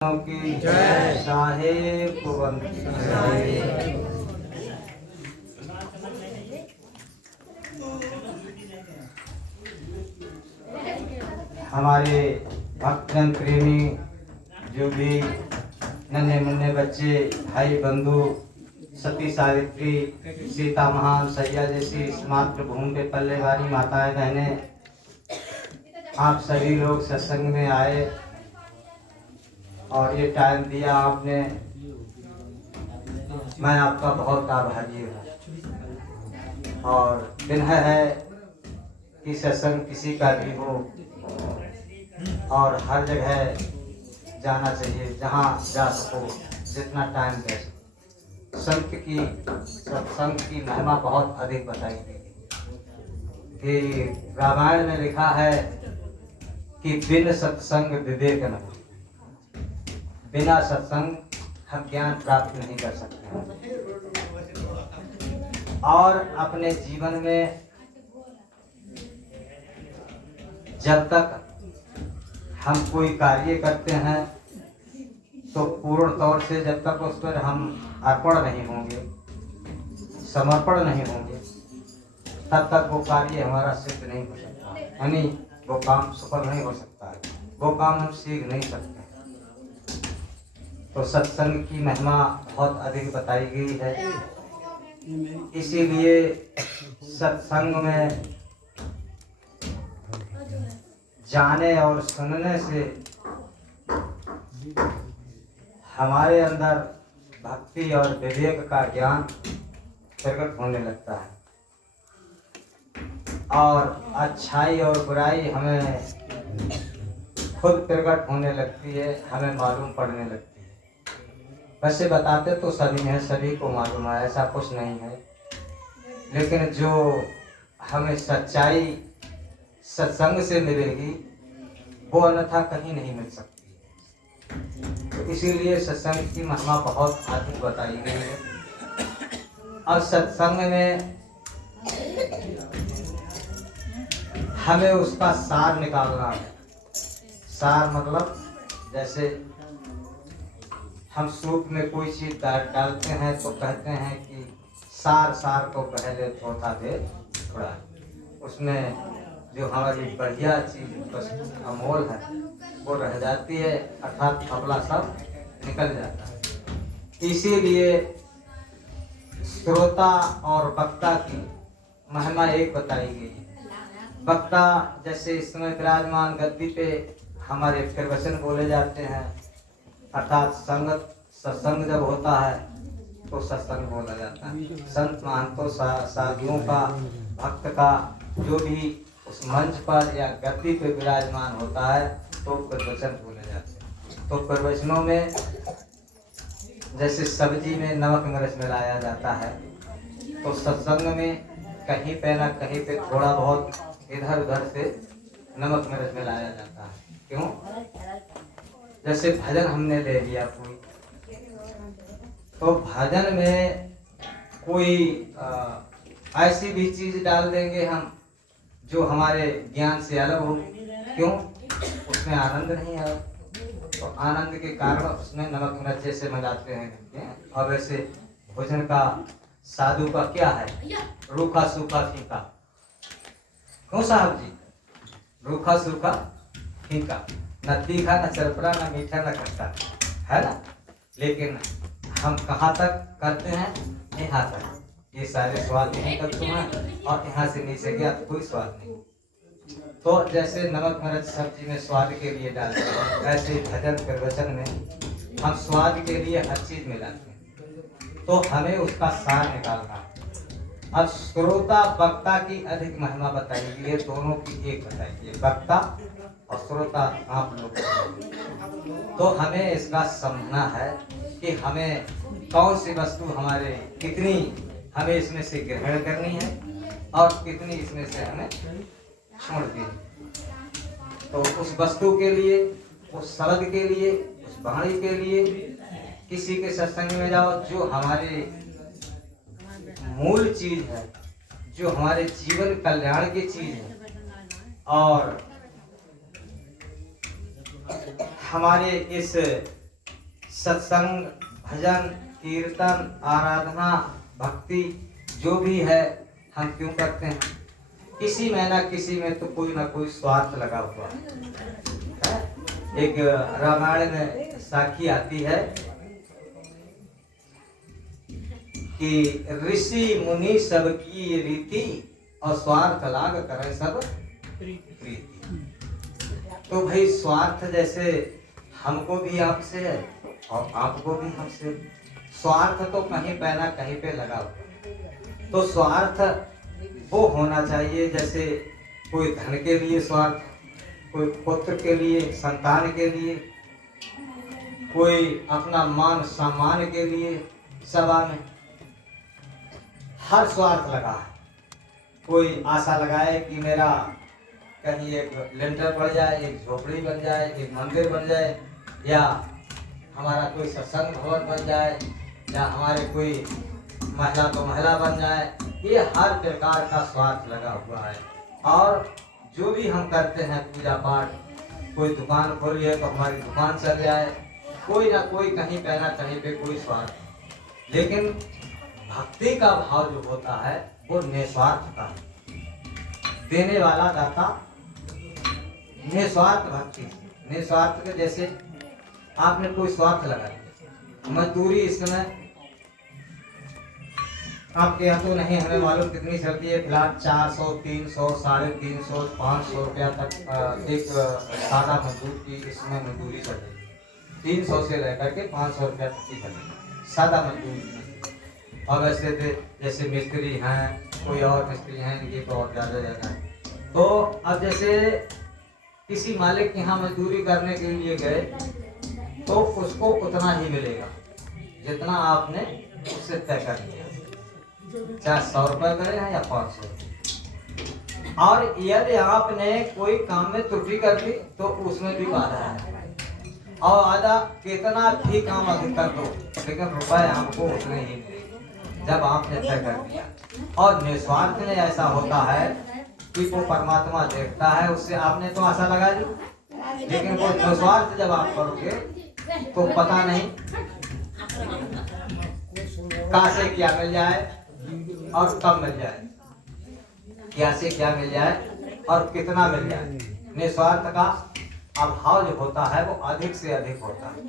की जय। साहेब को वंदे। हमारे भक्तजन प्रेमी जो भी नन्हे मुन्ने बच्चे, भाई बंधु, सती सावित्री, सीता महान, सैया जैसी इस मातृभूमि पे पलने वाली माताएं बहनें, आप सभी लोग सत्संग में आए और ये टाइम दिया आपने, मैं आपका बहुत आभारी हूँ। और दिन है कि सत्संग किसी का भी हो और हर जगह जाना चाहिए, जहाँ जा सको, जितना टाइम दे सको। सत्संग की महिमा बहुत अधिक बताई गई कि रामायण में लिखा है कि बिन सत्संग विवेक न हो। बिना सत्संग हम ज्ञान प्राप्त नहीं कर सकते। और अपने जीवन में जब तक हम कोई कार्य करते हैं तो पूर्ण तौर से जब तक उस पर हम अर्पण नहीं होंगे, समर्पण नहीं होंगे, तब तक वो कार्य हमारा सिद्ध नहीं हो सकता, यानी वो काम सफल नहीं हो सकता है, वो काम हम सीख नहीं सकते। तो सत्संग की महिमा बहुत अधिक बताई गई है। इसीलिए सत्संग में जाने और सुनने से हमारे अंदर भक्ति और विवेक का ज्ञान प्रकट होने लगता है और अच्छाई और बुराई हमें खुद प्रकट होने लगती है, हमें मालूम पड़ने लगती है। वैसे बताते तो सभी हैं, सभी को मालूम है, ऐसा कुछ नहीं है, लेकिन जो हमें सच्चाई सत्संग से मिलेगी वो अन्यथा कहीं नहीं मिल सकती। तो इसीलिए सत्संग की महिमा बहुत अधिक बताई गई है। और सत्संग में हमें उसका सार निकालना है। सार मतलब जैसे हम सूप में कोई चीज डालते हैं तो कहते हैं कि सार को पहले धोता दे थोड़ा, उसमें जो हमारी बढ़िया चीज वस्तु अमोल है वो रह जाती है, अर्थात फबला सब निकल जाता है। इसीलिए श्रोता और वक्ता की महिमा एक बताई गई है। वक्ता जैसे इस समय विराजमान गद्दी पे हमारे प्रवचन बोले जाते हैं, अर्थात संगत सत्संग जब होता है तो सत्संग बोला जाता है। संत महंतों साधुओं का, भक्त का जो भी उस मंच पर या गद्दी पे विराजमान होता है तो प्रवचन बोले जाते हैं। तो प्रवचनों में जैसे सब्जी में नमक मिर्च मिलाया जाता है, तो सत्संग में कहीं पे ना कहीं पे थोड़ा बहुत इधर उधर से नमक मिर्च मिलाया जाता है। क्यों? जैसे भजन हमने ले लिया कोई, तो भजन में कोई ऐसी भी चीज डाल देंगे हम जो हमारे ज्ञान से अलग हो। क्यों? उसमें आनंद नहीं आया, तो आनंद के कारण उसमें नमक मिर्च जैसे मिलाते हैं। और वैसे भोजन का साधु का क्या है? रूखा सूखा फीका। क्यों साहब जी? रूखा सूखा फीका, न तीखा न चरपरा न मीठा न खट्टा, है ना? लेकिन हम कहाँ तक करते हैं? यहाँ तक। ये सारे स्वाद नहीं करते हैं और यहाँ से नीचे गया तो कोई स्वाद नहीं। तो जैसे नमक मिर्च सब्जी में स्वाद के लिए डालते हैं, ऐसे भजन प्रवचन में हम स्वाद के लिए हर चीज मिलाते हैं। तो हमें उसका सार निकालना है। अब श्रोता वक्ता की अधिक महिमा बताई गई है, दोनों की एक बताई गई है, वक्ता और श्रोता आप लोग। तो हमें इसका समझना है कि हमें कौन सी वस्तु हमारे कितनी हमें इसमें से ग्रहण करनी है और कितनी इसमें से हमें छोड़ देनी। तो उस वस्तु के लिए, उस शब्द के लिए, उस वाणी के लिए किसी के सत्संग में जाओ जो हमारे मूल चीज है, जो हमारे जीवन कल्याण की चीज है और हमारे इस सत्संग, भजन, कीर्तन, आराधना, भक्ति जो भी है हम क्यों करते हैं? किसी में ना किसी में तो कोई ना कोई स्वार्थ लगा हुआ है। एक रामायण में साखी आती है कि ऋषि मुनि सबकी रीति और स्वार्थ लाग करे सब प्रीति। तो भाई स्वार्थ जैसे हमको भी आपसे है और आपको भी हमसे, स्वार्थ तो कहीं पे ना कहीं पे लगा हुआ। तो स्वार्थ वो होना चाहिए, जैसे कोई धन के लिए स्वार्थ, कोई पुत्र के लिए, संतान के लिए, कोई अपना मान सम्मान के लिए, सभा में हर स्वार्थ लगा है। कोई आशा लगाए कि मेरा कहीं एक लेंटर पड़ जाए, एक झोपड़ी बन जाए, एक मंदिर बन जाए, या हमारा कोई सत्संग भवन बन जाए, या हमारे कोई महिला तो महिला बन जाए। ये हर प्रकार का स्वार्थ लगा हुआ है। और जो भी हम करते हैं पूजा पाठ, कोई दुकान खोली है तो हमारी दुकान चल जाए, कोई ना कोई कहीं पे ना कहीं पे कोई स्वार्थ। लेकिन भक्ति का भाव जो होता है वो निस्वार्थ का है। देने वाला दाता निस्वार्थ भक्ति, निस्वार्थ के जैसे आपने कोई स्वार्थ लगाया। मजदूरी इस समय आपके यहाँ तो नहीं, हमें मालूम कितनी चलती है, फिलहाल 400, 300, 350, 500 रुपया तक एक सादा मजदूर की इसमें मजदूरी चल रही है। 300 से लेकर के 500 रुपया तक की चल रही है सादा मजदूरी। और वैसे जैसे मिस्त्री हैं, कोई और मिस्त्री हैं, इनकी तो और ज़्यादा है। तो अब जैसे किसी मालिक के यहाँ मजदूरी करने के लिए गए तो उसको उतना ही मिलेगा जितना आपने उससे तय कर लिया, चाहे 100 रुपये करे हैं या 500। और यदि आपने कोई काम में त्रुटि कर दी तो उसमें भी बाधा है। और आधा कितना भी काम अधिक कर दो, लेकिन रुपए हमको उतने ही मिलेंगे जब आपने तय कर दिया। और निस्वार्थ में ऐसा होता है कि वो परमात्मा देखता है, उससे आपने तो आशा लगा दी, लेकिन वो निस्वार्थ जब आप करोगे तो पता नहीं कहाँ से क्या मिल जाए और कब मिल जाए, क्या से क्या मिल जाए और कितना मिल जाए। निस्वार्थ का अभाव जो होता है वो अधिक से अधिक होता है।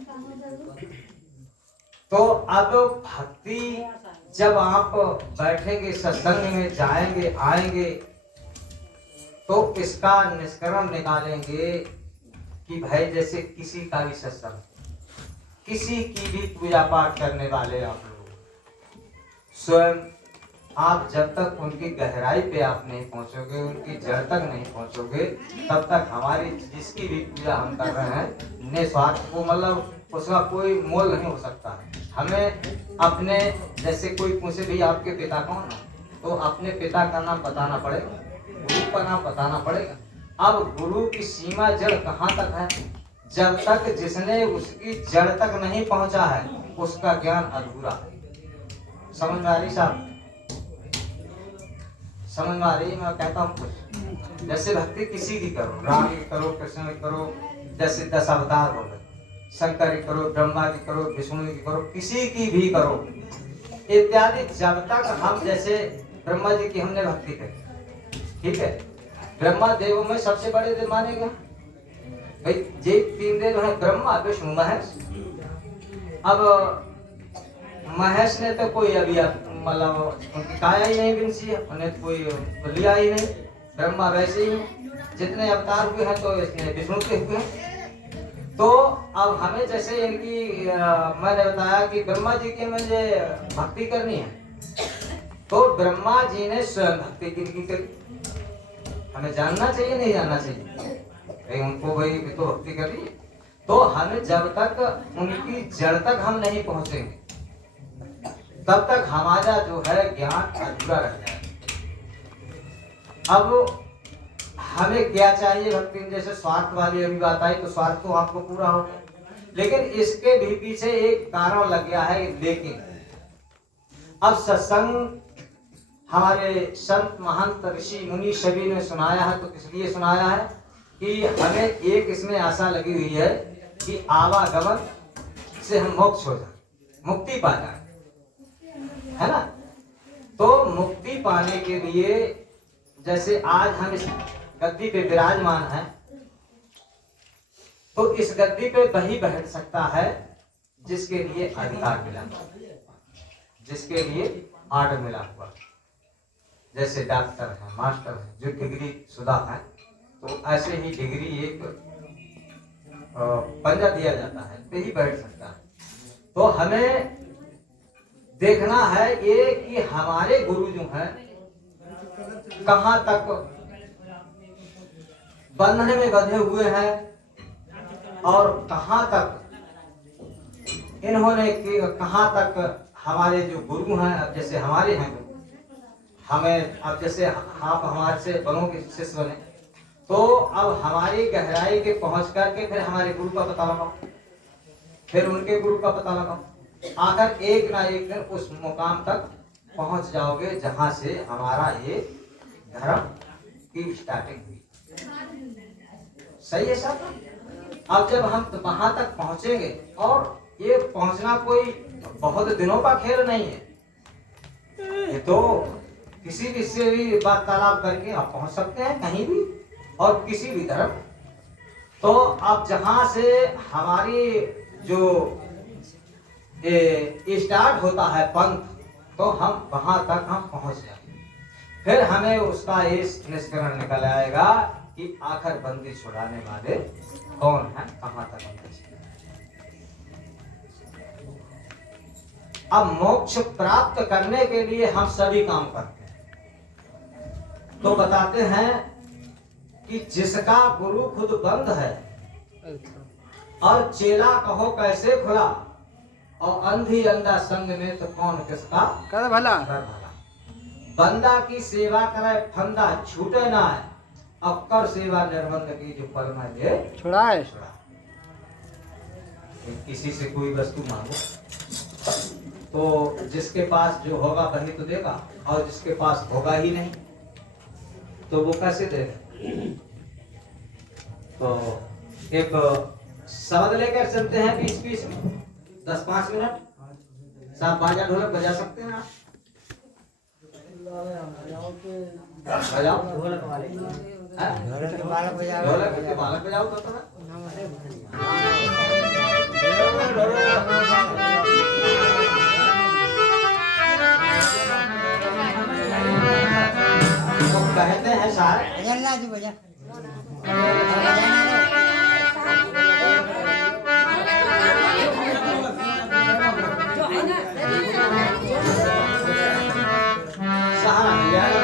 तो अब भक्ति जब आप बैठेंगे, सत्संग में जाएंगे, आएंगे, तो इसका निष्कर्ष निकालेंगे कि भाई जैसे किसी का भी सत्संग, किसी की भी पूजा पाठ करने वाले आप लोग, स्वयं आप जब तक उनकी गहराई पे आप नहीं पहुंचोगे, उनकी जड़ तक नहीं पहुंचोगे, तब तक हमारी जिसकी भी पूजा हम कर रहे हैं निस्वार्थ को, मतलब उसका कोई मोल नहीं हो सकता है। हमें अपने जैसे कोई पूछे भी आपके पिता कौन है, तो अपने पिता का नाम बताना पड़ेगा, गुरु का नाम बताना पड़ेगा। अब गुरु की सीमा जड़ कहाँ तक है? जब तक जिसने उसकी जड़ तक नहीं पहुंचा है उसका ज्ञान अधूरा। समझ में आ रही साहब? समझ में आ रही? मैं कहता हूँ कुछ जैसे भक्ति किसी की करो, राम की करो, कृष्ण की करो, जैसे 10 अवतार हो गए, शंकर की करो, ब्रह्मा की करो, विष्णु की करो, किसी की भी करो इत्यादि। जब तक हम जैसे ब्रह्मा जी की हमने भक्ति करी, ठीक है, ब्रह्मा देवों में सबसे बड़े देव माने गए भाई। ये 3 देव है, ब्रह्मा, विष्णु, महेश। अब महेश ने तो कोई अभी मतलब उनकी काया ही नहीं बिनसी है, उन्हें तो कोई लिया ही नहीं। ब्रह्मा वैसे ही जितने अवतार हुए हैं तो इसने विष्णु के हुए हैं। तो अब हमें जैसे इनकी मैंने बताया कि ब्रह्मा जी की मुझे भक्ति करनी है, तो ब्रह्मा जी ने स्वयं भक्ति किनकी करी, हमें जानना चाहिए नहीं जानना चाहिए भाई उनको, भाई तो भक्ति कर रही है। तो हमें जब तक उनकी जड़ तक हम नहीं पहुंचेंगे तब तक हमारा जो है ज्ञान अधूरा रह जाएगा। अब हमें क्या चाहिए भक्ति में, जैसे स्वार्थ वाली अभी बात आई, तो स्वार्थ तो आपको पूरा हो गया, लेकिन इसके भी पीछे एक कारण लग गया है। लेकिन अब सत्संग हमारे संत महंत ऋषि मुनि सभी ने सुनाया है, तो किस लिए सुनाया है कि हमें एक इसमें आशा लगी हुई है कि आवागमन से हम मोक्ष हो जाए, मुक्ति पा जाए, है ना। तो मुक्ति पाने के लिए जैसे आज हम इस गद्दी पे विराजमान हैं, तो इस गद्दी पे वही बैठ सकता है जिसके लिए अधिकार मिला, जिसके लिए आर्डर मिला हुआ। जैसे डॉक्टर है, मास्टर है, जो डिग्री शुदा है, तो ऐसे ही डिग्री एक पंजा दिया जाता है, पे ही बैठ सकता है। तो हमें देखना है ये कि हमारे गुरु जो हैं कहाँ तक बंधन में बंधे हुए हैं और कहाँ तक इन्होंने कहाँ तक हमारे जो गुरु हैं, अब जैसे हमारे हैं हमें, अब जैसे आप हमारे से बनोगे, शिष्य बने, तो अब हमारी गहराई के पहुंच करके फिर हमारे गुरु का पता लगाओ, फिर उनके गुरु का पता लगाओ, आकर एक ना एक दिन उस मुकाम तक पहुंच जाओगे जहां से हमारा ये धर्म की स्टार्टिंग हुई। सही है साहब। अब जब हम वहां तक पहुंचेंगे, और ये पहुंचना कोई बहुत दिनों का खेल नहीं है, ये तो किसी भी से भी वार्तालाप करके आप पहुंच सकते हैं कहीं भी और किसी भी तरफ। तो अब जहां से हमारी जो स्टार्ट होता है पंथ, तो हम वहां तक हम पहुंच जाएंगे, फिर हमें उसका ये निष्करण निकल आएगा कि आखिर बंदी छुड़ाने वाले कौन है, कहां तक हम पहुंचे। अब मोक्ष प्राप्त करने के लिए हम सभी काम करते हैं, तो बताते हैं कि जिसका गुरु खुद बंद है और चेला कहो कैसे खुला, और अंधी अंधा संग में तो कौन किसका कर भला। बंदा की सेवा करे फंदा छूटे ना है, अब कर सेवा निर्बंध की जो पलमा ये छुड़ाए। किसी से कोई वस्तु मांगो तो जिसके पास जो होगा वही तो देगा, और जिसके पास होगा ही नहीं तो वो कैसे देगा। तो एक शब्द लेकर चलते हैं 20-20 में 10-5 मिनट। साहब बाजा ढोलक बजा सकते हैं आप? बजाओ ढोलक वाले, ढोलक के बालक बजाओ तो थोड़ा। तो कहते हैं साहब बजा सहारा मिल जाएगा।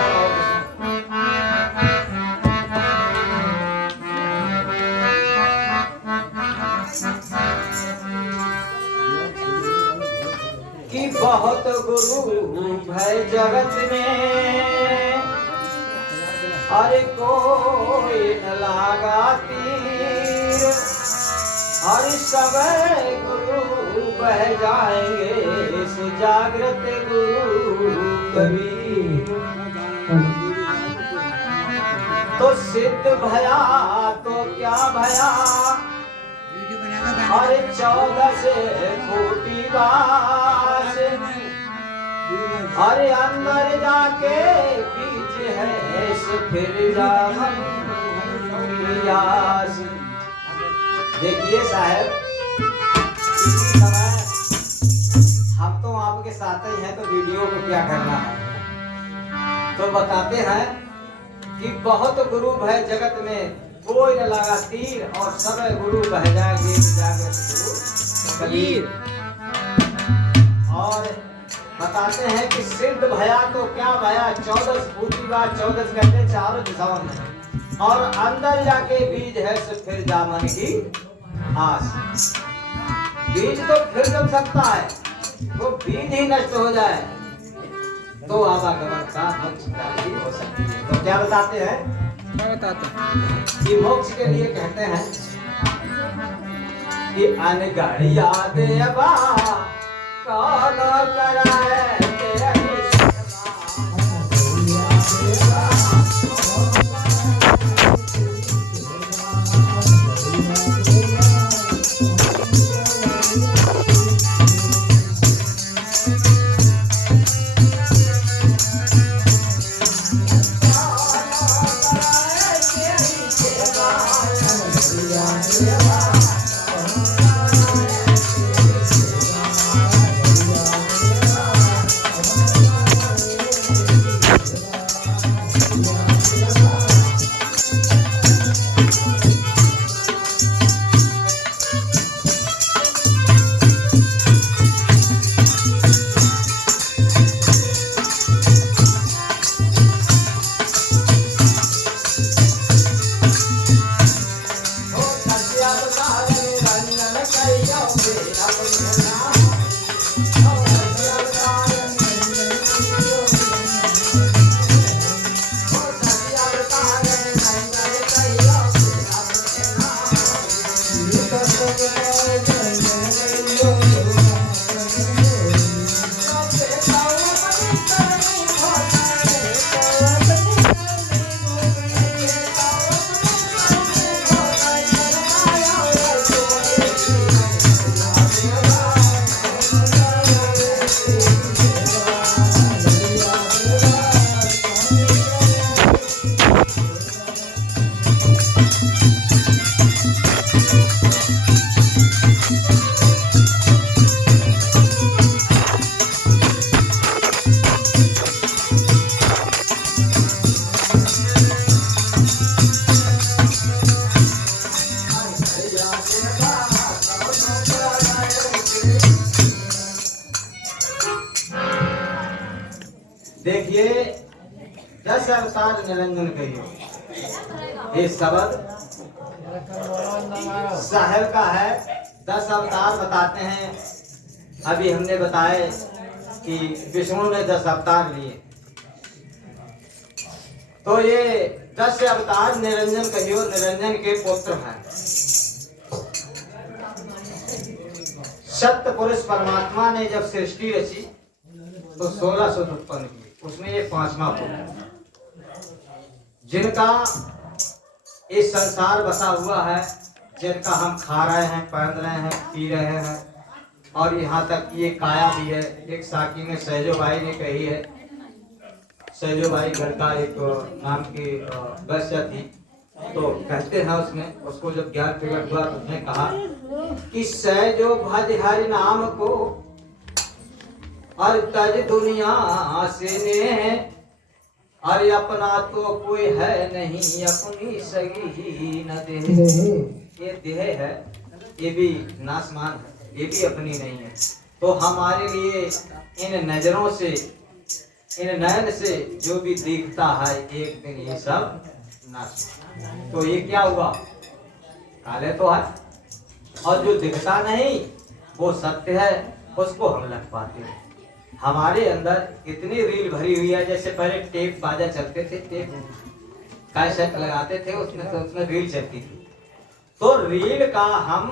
कि बहुत गुरु भय जगत में, अरे कोई न लागा तीर, अरे सब गुरु बह जाएंगे सो जागृत गुरु कबीर। तो सिद्ध भया तो क्या भया, अरे 14 से फूटी बास, अरे अंदर जाके बीच है फिर जामन पियास। देखिए साहब, इसी समय हम तो आपके साथ ही हैं, तो वीडियो को क्या करना है। तो बताते हैं कि बहुत गुरु भय जगत में, कोई न लगा तीर, और सब गुरु बह जाएंगे जागृत गुरु कबीर। और बताते हैं कि सिद्ध भया तो क्या भया, 14 फूटी बात 14 कहते चारों दिशाओं में, और अंदर जाके बीज है सो फिर जामन की आस। बीज तो फिर जम सकता है, वो बीज ही नष्ट हो जाए तो आवागमन का मोक्ष प्राप्ति हो सकती है। तो क्या बताते हैं, कि मोक्ष के लिए कहते हैं कि अनगढ़िया देवा कौन कराए तेरी देखिए 10 अवतार निरंजन कहियो। ये शब्द साहेब का है। 10 अवतार बताते हैं। अभी हमने बताए कि विष्णु ने 10 अवतार लिए, तो ये 10 अवतार निरंजन कहियो, निरंजन के पुत्र हैं। सत्य पुरुष परमात्मा ने जब सृष्टि रची तो 16 सूत्र उत्पन्न किए, उसमें ये 5वां पुत्र, जिनका इस संसार बसा हुआ है, जिनका हम खा रहे हैं, पहन रहे हैं, पी रहे हैं, और यहाँ तक ये काया भी है। एक साकी में सहजोबाई ने कही है, सहजोबाई घर का एक नाम की वैश्य थी, तो कहते हैं उसमें, उसको जब ज्ञान प्रकट हुआ तो उसने कहा कि सहजो भज हरि नाम को और तज दुनिया से ने, अरे अपना तो कोई है नहीं, अपनी सगी न देह। ये देह है, ये भी नासमान है, ये भी अपनी नहीं है। तो हमारे लिए इन नजरों से, इन नयन से जो भी दिखता है, एक दिन ये सब नाश। तो ये क्या हुआ? काले तो है, और जो दिखता नहीं वो सत्य है, उसको हम लग पाते हैं। हमारे अंदर इतनी रील भरी हुई है, जैसे पहले टेप बाजा चलते थे, टेप कैसेट लगाते थे, उसमें रील चलती थी। तो रील का हम,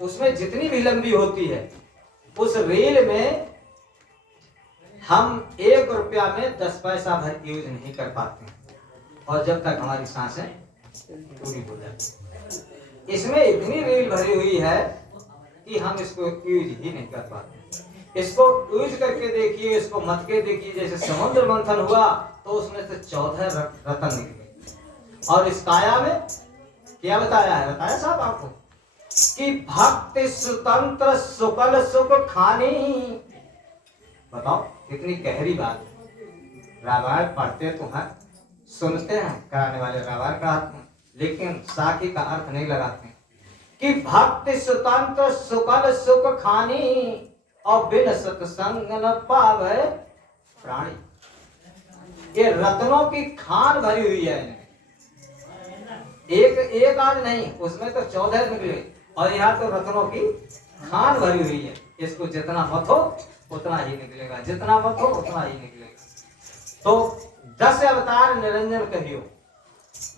उसमें जितनी भी लंबी होती है, उस रील में हम 1 रुपया में 10 पैसा भर यूज नहीं कर पाते, और जब तक हमारी सांसें पूरी हो जाती। इसमें इतनी रील भरी हुई है कि हम इसको यूज ही नहीं कर पाते। इसको यूज करके देखिए, इसको मत के देखिए। जैसे समुद्र मंथन हुआ तो उसमें से 14 रत्न निकले, और इस काया में क्या बताया है? बताया साहब आपको कि भक्ति स्वतंत्र सुकल सुख खानी। बताओ कितनी गहरी बात। रामायण पढ़ते तो हैं, सुनते हैं, कराने वाले रामायण कराते हैं, लेकिन साखी का अर्थ नहीं लगाते कि भक्ति स्वतंत्र सुकल सुख खानी, और बिन सत्संग न पावे प्राणी। ये रत्नों की खान भरी हुई है इनमें। एक आज नहीं, उसमें तो 14 निकले, और यहाँ तो रत्नों की खान भरी हुई है। इसको जितना मत हो उतना ही निकलेगा, जितना मत हो उतना ही निकलेगा। तो 10 अवतार निरंजन कहियो,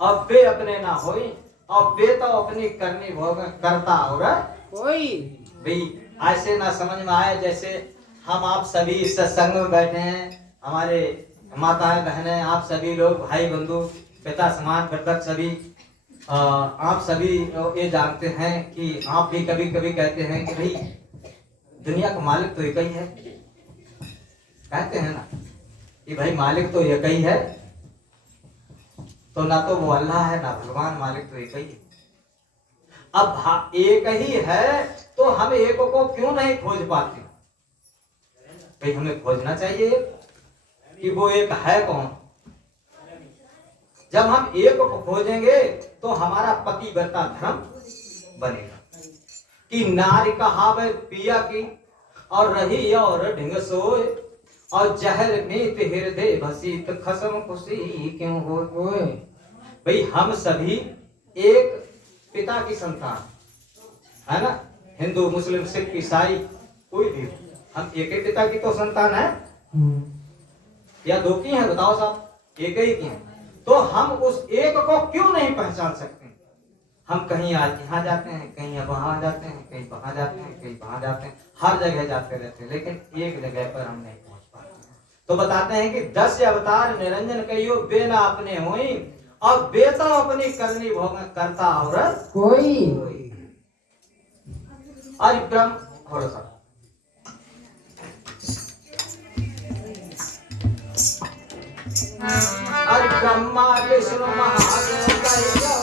अब वे अपने ना होई, और वे तो अपनी करनी भोग करता होगा कोई भाई। ऐसे ना समझ में आए जैसे हम आप सभी सत्संग में बैठे हैं, हमारे माताएं बहनें, आप सभी लोग भाई बंधु, पिता समान वृद्धक सभी, आप सभी ये जानते हैं कि आप भी कभी कभी कहते हैं कि भाई दुनिया का मालिक तो एक ही है, कहते हैं ना कि भाई मालिक तो एक ही है। तो ना तो वो अल्लाह है, ना भगवान, मालिक तो एक ही है। अब एक ही है तो हम एक को क्यों नहीं खोज पाते? भाई हमें खोजना चाहिए कि वो एक है कौन। जब हम एक को खोजेंगे तो हमारा पतिव्रता धर्म बनेगा कि नारी कहावे पिया की, और रही और ढिंग सोए, और जहर नीत हृदय भसीत खसम खुशी क्यों होए। भाई हम सभी एक पिता की संतान है ना, हिंदू, मुस्लिम, सिख, ईसाई, कोई भी, हम एक ही पिता की तो संतान है या दो की है? बताओ साहब, एक ही की है। तो हम उस एक को क्यों नहीं पहचान सकते? हम कहीं आज यहाँ जाते हैं, कहीं वहां जाते हैं, कहीं वहां जाते हैं, कहीं वहां जाते हैं, हर जगह जाते रहते हैं, लेकिन एक जगह पर हम नहीं पहुंच पाते। तो बताते हैं कि 10 अवतार निरंजन कहियो बेना अपने होई, और बेता अपनी करनी भोग करता और कोई आज ब्रह्म थोड़ा सा अरे ब्रह्मा विष्णु महादेव कहियो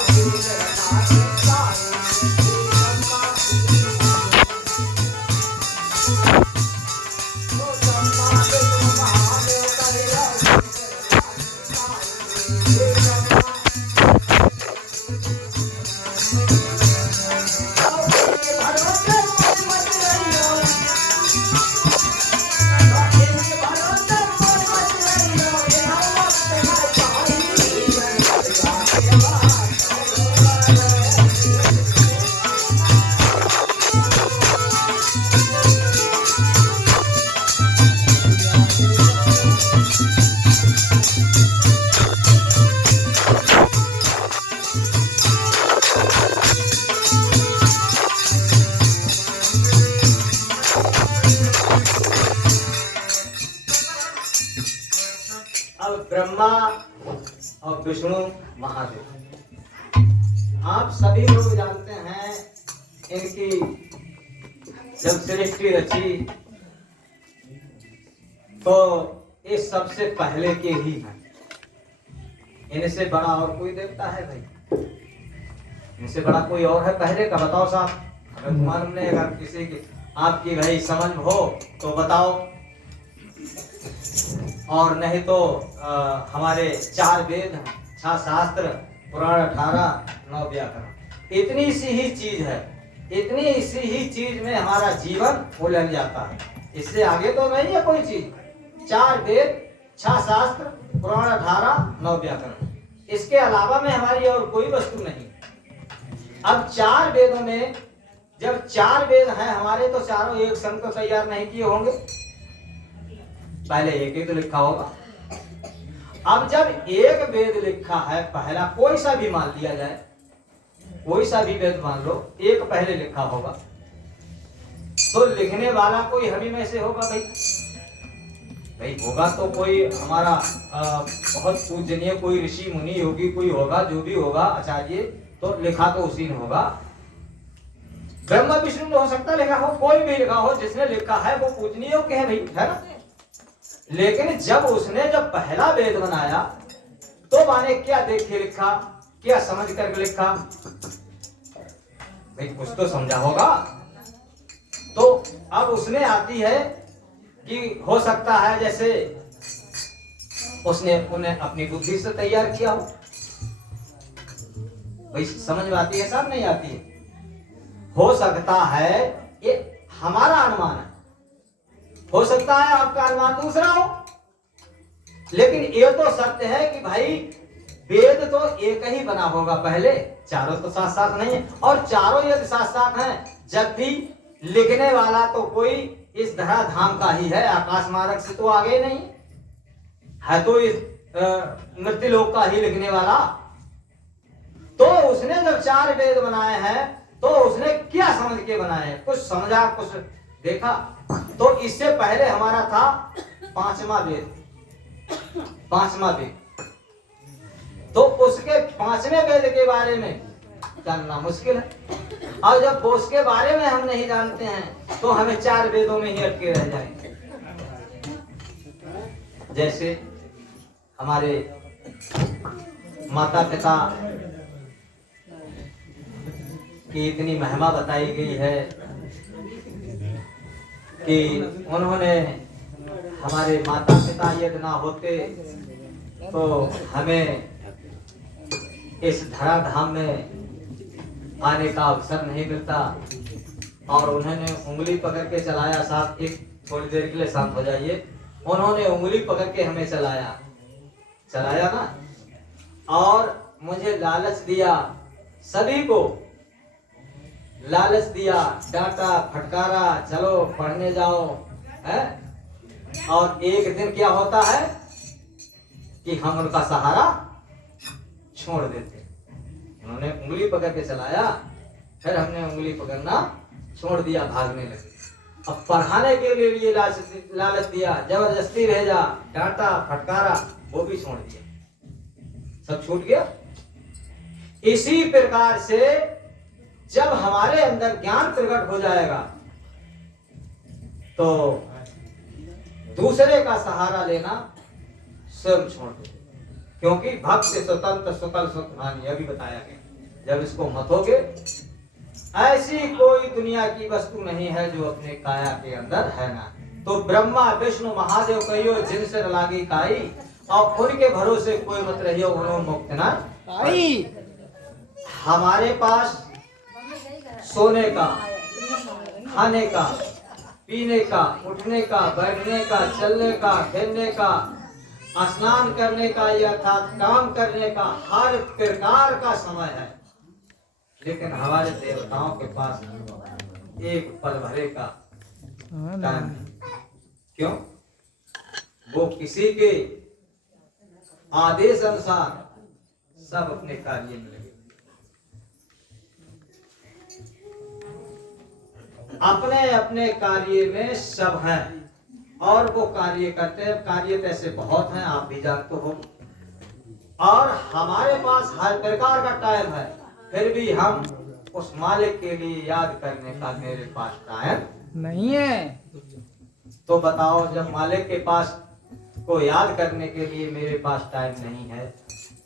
ब्रह्मा और विष्णु महादेव, आप सभी लोग जानते हैं इनकी जब सृष्टि रची तो ये सबसे पहले के ही हैं। इनसे बड़ा और कोई देवता है भाई? इनसे बड़ा कोई और है पहले का? बताओ साहब, अगर मालूम नहीं, अगर किसी की आपकी भाई समझ हो तो बताओ, और नहीं तो हमारे 4 वेद, 6 शास्त्र, पुराण 18, 9 व्याकरण, इतनी सी ही चीज है, इतनी सी ही चीज में हमारा जीवन उलझ जाता है। इससे आगे तो नहीं है कोई चीज। 4 वेद, 6 शास्त्र, पुराण 18, 9 व्याकरण, इसके अलावा में हमारी और कोई वस्तु नहीं। अब 4 वेदों में जब 4 वेद हैं हमारे, तो चारों एक संग तो तैयार नहीं किए होंगे, पहले एक ही तो लिखा होगा। अब जब एक वेद लिखा है पहला, कोई सा भी मान लिया जाए, कोई सा भी वेद मान लो, एक पहले लिखा होगा, तो लिखने वाला कोई हम ही में से होगा भाई? भाई होगा तो कोई हमारा बहुत पूजनीय कोई ऋषि मुनि योगी कोई होगा, जो भी होगा आचार्य, तो लिखा तो उसी ने होगा। ब्रह्मा विष्णु ने हो सकता लिखा हो, कोई भी लिखा हो, जिसने लिखा है वो पूजनीय योग्य है भाई, है ना? लेकिन जब उसने जब पहला वेद बनाया तो माने क्या देख के लिखा, क्या समझ कर लिखा? भाई कुछ तो समझा होगा। तो अब उसमें आती है कि हो सकता है जैसे उसने उन्हें अपनी बुद्धि से तैयार किया हो। भाई समझ में आती है साहब, नहीं आती है? हो सकता है, ये हमारा अनुमान है, हो सकता है आपका अनुमान दूसरा हो, लेकिन ये तो सत्य है कि भाई वेद तो एक ही बना होगा पहले, चारों तो साथ साथ नहीं है। और चारों यदि साथ साथ हैं, जब भी लिखने वाला तो कोई इस धराधाम का ही है, आकाश मार्ग से तो आगे नहीं है, तो इस मृत्युलोक का ही लिखने वाला। तो उसने जब 4 वेद बनाए हैं तो उसने क्या समझ के बनाए हैं? कुछ समझा, कुछ देखा। तो इससे पहले हमारा था 5वां वेद, 5वां वेद, तो उसके 5वें वेद के बारे में जानना मुश्किल है। और जब उसके बारे में हम नहीं जानते हैं तो हमें 4 वेदों में ही अटके रह जाएंगे। जैसे हमारे माता पिता की इतनी महिमा बताई गई है कि उन्होंने, हमारे माता पिता यदि ना होते तो हमें इस धराधाम में आने का अवसर नहीं मिलता। और उन्होंने उंगली पकड़ के चलाया, साथ एक थोड़ी देर के लिए शांत हो जाइए, उन्होंने उंगली पकड़ के हमें चलाया ना, और मुझे लालच दिया, सभी को लालच दिया, डांटा, फटकारा, चलो पढ़ने जाओ, है? और एक दिन क्या होता है कि हम उनका सहारा छोड़ देते। उन्होंने उंगली पकड़ के चलाया, फिर हमने उंगली पकड़ना छोड़ दिया, भागने लगे। अब पढ़ाने के लिए लालच दिया, जबरदस्ती भेजा, डांटा, फटकारा, वो भी छोड़ दिया, सब छूट गया। इसी प्रकार से जब हमारे अंदर ज्ञान प्रकट हो जाएगा तो दूसरे का सहारा लेना स्वयं छोड़ दो, क्योंकि भक्त स्वतंत्र सुकल सुखहानि अभी बताया गया। जब इसको मतोगे, ऐसी कोई दुनिया की वस्तु नहीं है जो अपने काया के अंदर है ना। तो ब्रह्मा विष्णु महादेव कहियो जिनसे लागी काई, और उनके भरोसे कोई मत रहियो उन्होंने मुक्त ना पाई। हमारे पास सोने का, खाने का, पीने का, उठने का, बैठने का, चलने का, खेलने का, स्नान करने का, अर्थात काम करने का हर प्रकार का समय है, लेकिन हमारे देवताओं के पास एक पल भरे का टाइम। क्यों? वो किसी के आदेश अनुसार सब अपने कार्य में लगे, अपने अपने कार्य में सब हैं और वो कार्य करते हैं। कार्य तो ऐसे बहुत हैं, आप भी जानते हो, और हमारे पास हर प्रकार का टाइम है, फिर भी हम उस मालिक के लिए याद करने का मेरे पास टाइम नहीं है। तो बताओ, जब मालिक के पास को याद करने के लिए मेरे पास टाइम नहीं है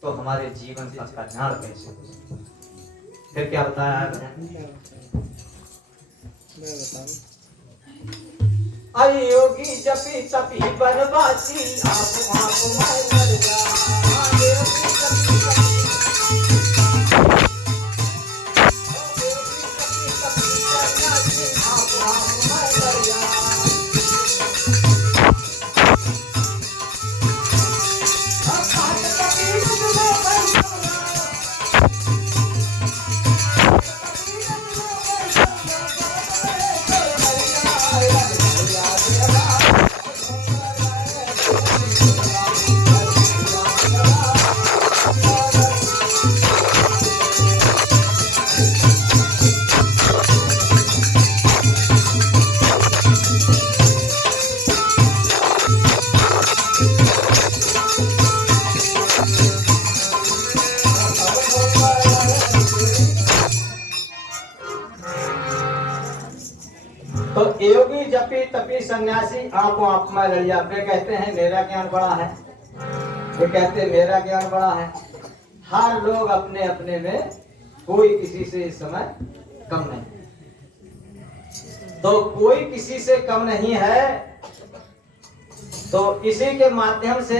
तो हमारे जीवन का कल्याण कैसे हो सकता है? फिर क्या बताया आपने? अरे योगी जपी तपी बनवासी, आप मैं मर जा। योगी जपी योगी जपी तपी सन्यासी आप में लड़िया पे कहते हैं मेरा ज्ञान बड़ा है, वे कहते हैं मेरा ज्ञान बड़ा है। हर लोग अपने अपने में, कोई किसी से इस समय कम नहीं, तो कोई किसी से कम नहीं है। तो इसी के माध्यम से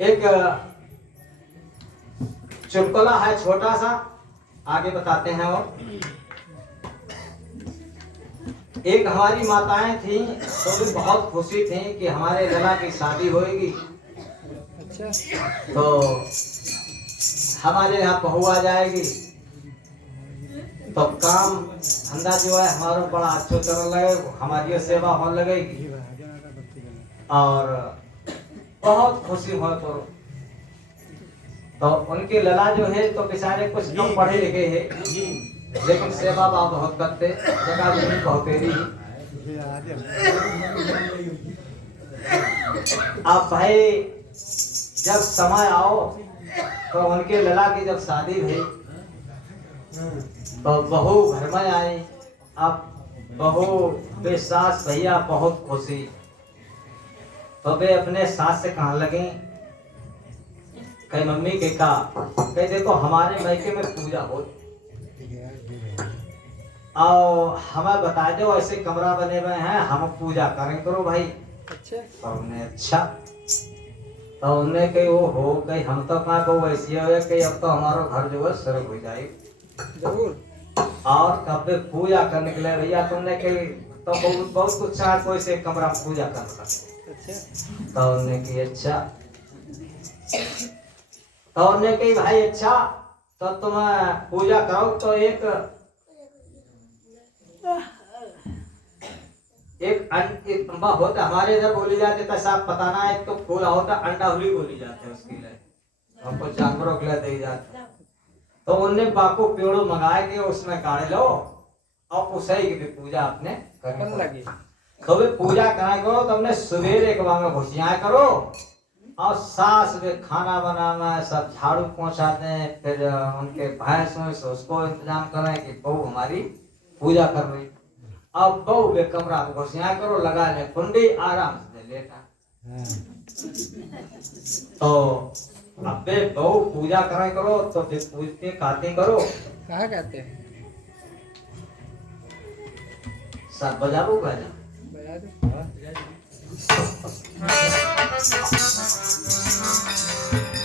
एक चुटकुला है छोटा सा, आगे बताते हैं। और एक हमारी माताएं थी तो भी बहुत खुशी थी कि हमारे लला की शादी होगी। अच्छा। तो हमारे यहाँ बहू आ जाएगी तो काम धंधा जो है हमारा बड़ा अच्छा चलने लगेगा, हमारी सेवा होने लगेगी और बहुत खुशी हो। तो उनके लला जो है तो बेचारे कुछ कम पढ़े लिखे हैं, लेकिन सेवा भाव बहुत करते, जगह भी बहुतेरी। अब भाई जब समय आओ तो उनके लला की जब शादी हुई तो बहू घर में आई। अब बहू बे सास भैया बहुत खुशी, तो वे अपने सास से कहने लगे, कहीं मम्मी के का कहीं देखो हमारे मैके में पूजा हो और हमें बता दो, ऐसे कमरा बने हुए हैं, हम पूजा करें करो भाई। अच्छा। तो उन्हें अच्छा, तो उन्हें कही वो हो कहीं हम तो कहाँ को वैसी हो कि अब तो हमारा घर जो है स्वर्ग हो जाए जरूर। और कब पूजा करने के लिए भैया तुमने कही तो बहुत कुछ चाह कोई से कमरा पूजा कर सकते। अच्छा। तो उन्हें कही अच्छा, तो उन्हें कही भाई अच्छा तो तुम पूजा करो तो एक होता हमारे इधर बोली जाती है साहब पता ना, एक तो फूल होता अंडा हुली बोली जाते है उसके लिए, हमको जानवरों के लिए दी जाता है। तो उनने बाको पेड़ों मंगाए के उसमें गाड़ लो और उसे की भी पूजा अपने करने लगी। तो वे पूजा करा करो, तो हमने सवेरे के बाद में घुसियाए करो और सास वे खाना बनाना है, सब झाड़ू पहुंचाते हैं, फिर उनके भैंस उसको इंतजाम करें कि बहू हमारी पूजा कर रही। अब बहू वे कमरा में घुसियाए करो, लगा ले कुंडी, आराम से लेटा। तो अब वे बहू पूजा करा करो तो फिर पूजते खाते करो। कहाँ कहते हैं? सब बजा लो बजा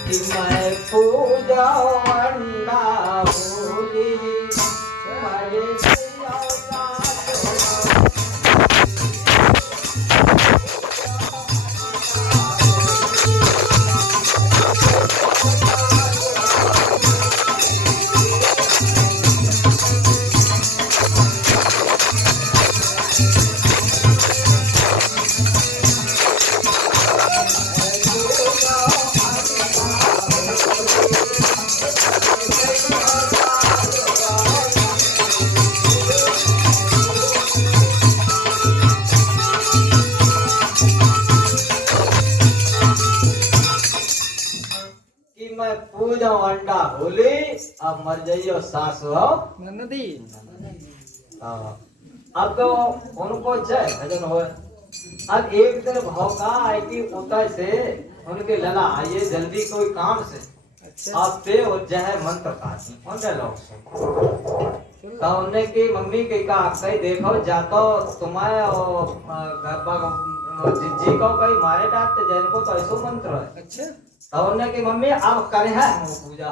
कि मैं पूजा अंडा भूली पूजा अंडा होली अब मर जाइयो सास हो नदी। अब तो उनको जय भजन हो। अब एक दिन भौका आई कि उतर से उनके लला आइए जल्दी कोई काम से। अच्छा। अब पे और जय मंत्र काटी उनके लोग से तो उन्हें की मम्मी के कहा कहीं देखो जातो तुम्हें और जिज्जी को कहीं मारे डालते जैन को तो ऐसो मंत्र है। अच्छा। तो उन्हें की मम्मी अब करे है पूजा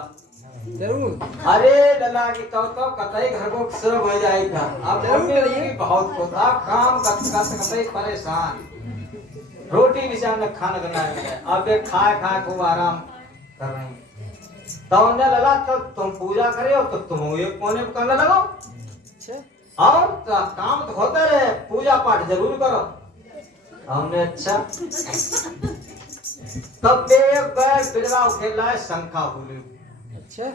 जरूर। अरे लला की तो कतई घर को सब हो जाएगा। अब मम्मी की बहुत होता काम कतई परेशान, रोटी भी सामने खाना बनाए अब ये खा खूब आराम कर रहे हैं। तो उन्हें लला तो तुम पूजा करे हो तो तुम एक कोने पर करने लगो। अच्छा। और तो काम तो होता रहे, पूजा पाठ जरूर करो। हमने अच्छा तब एक बैल बिरवा खेला है शंखा बोली। अच्छा।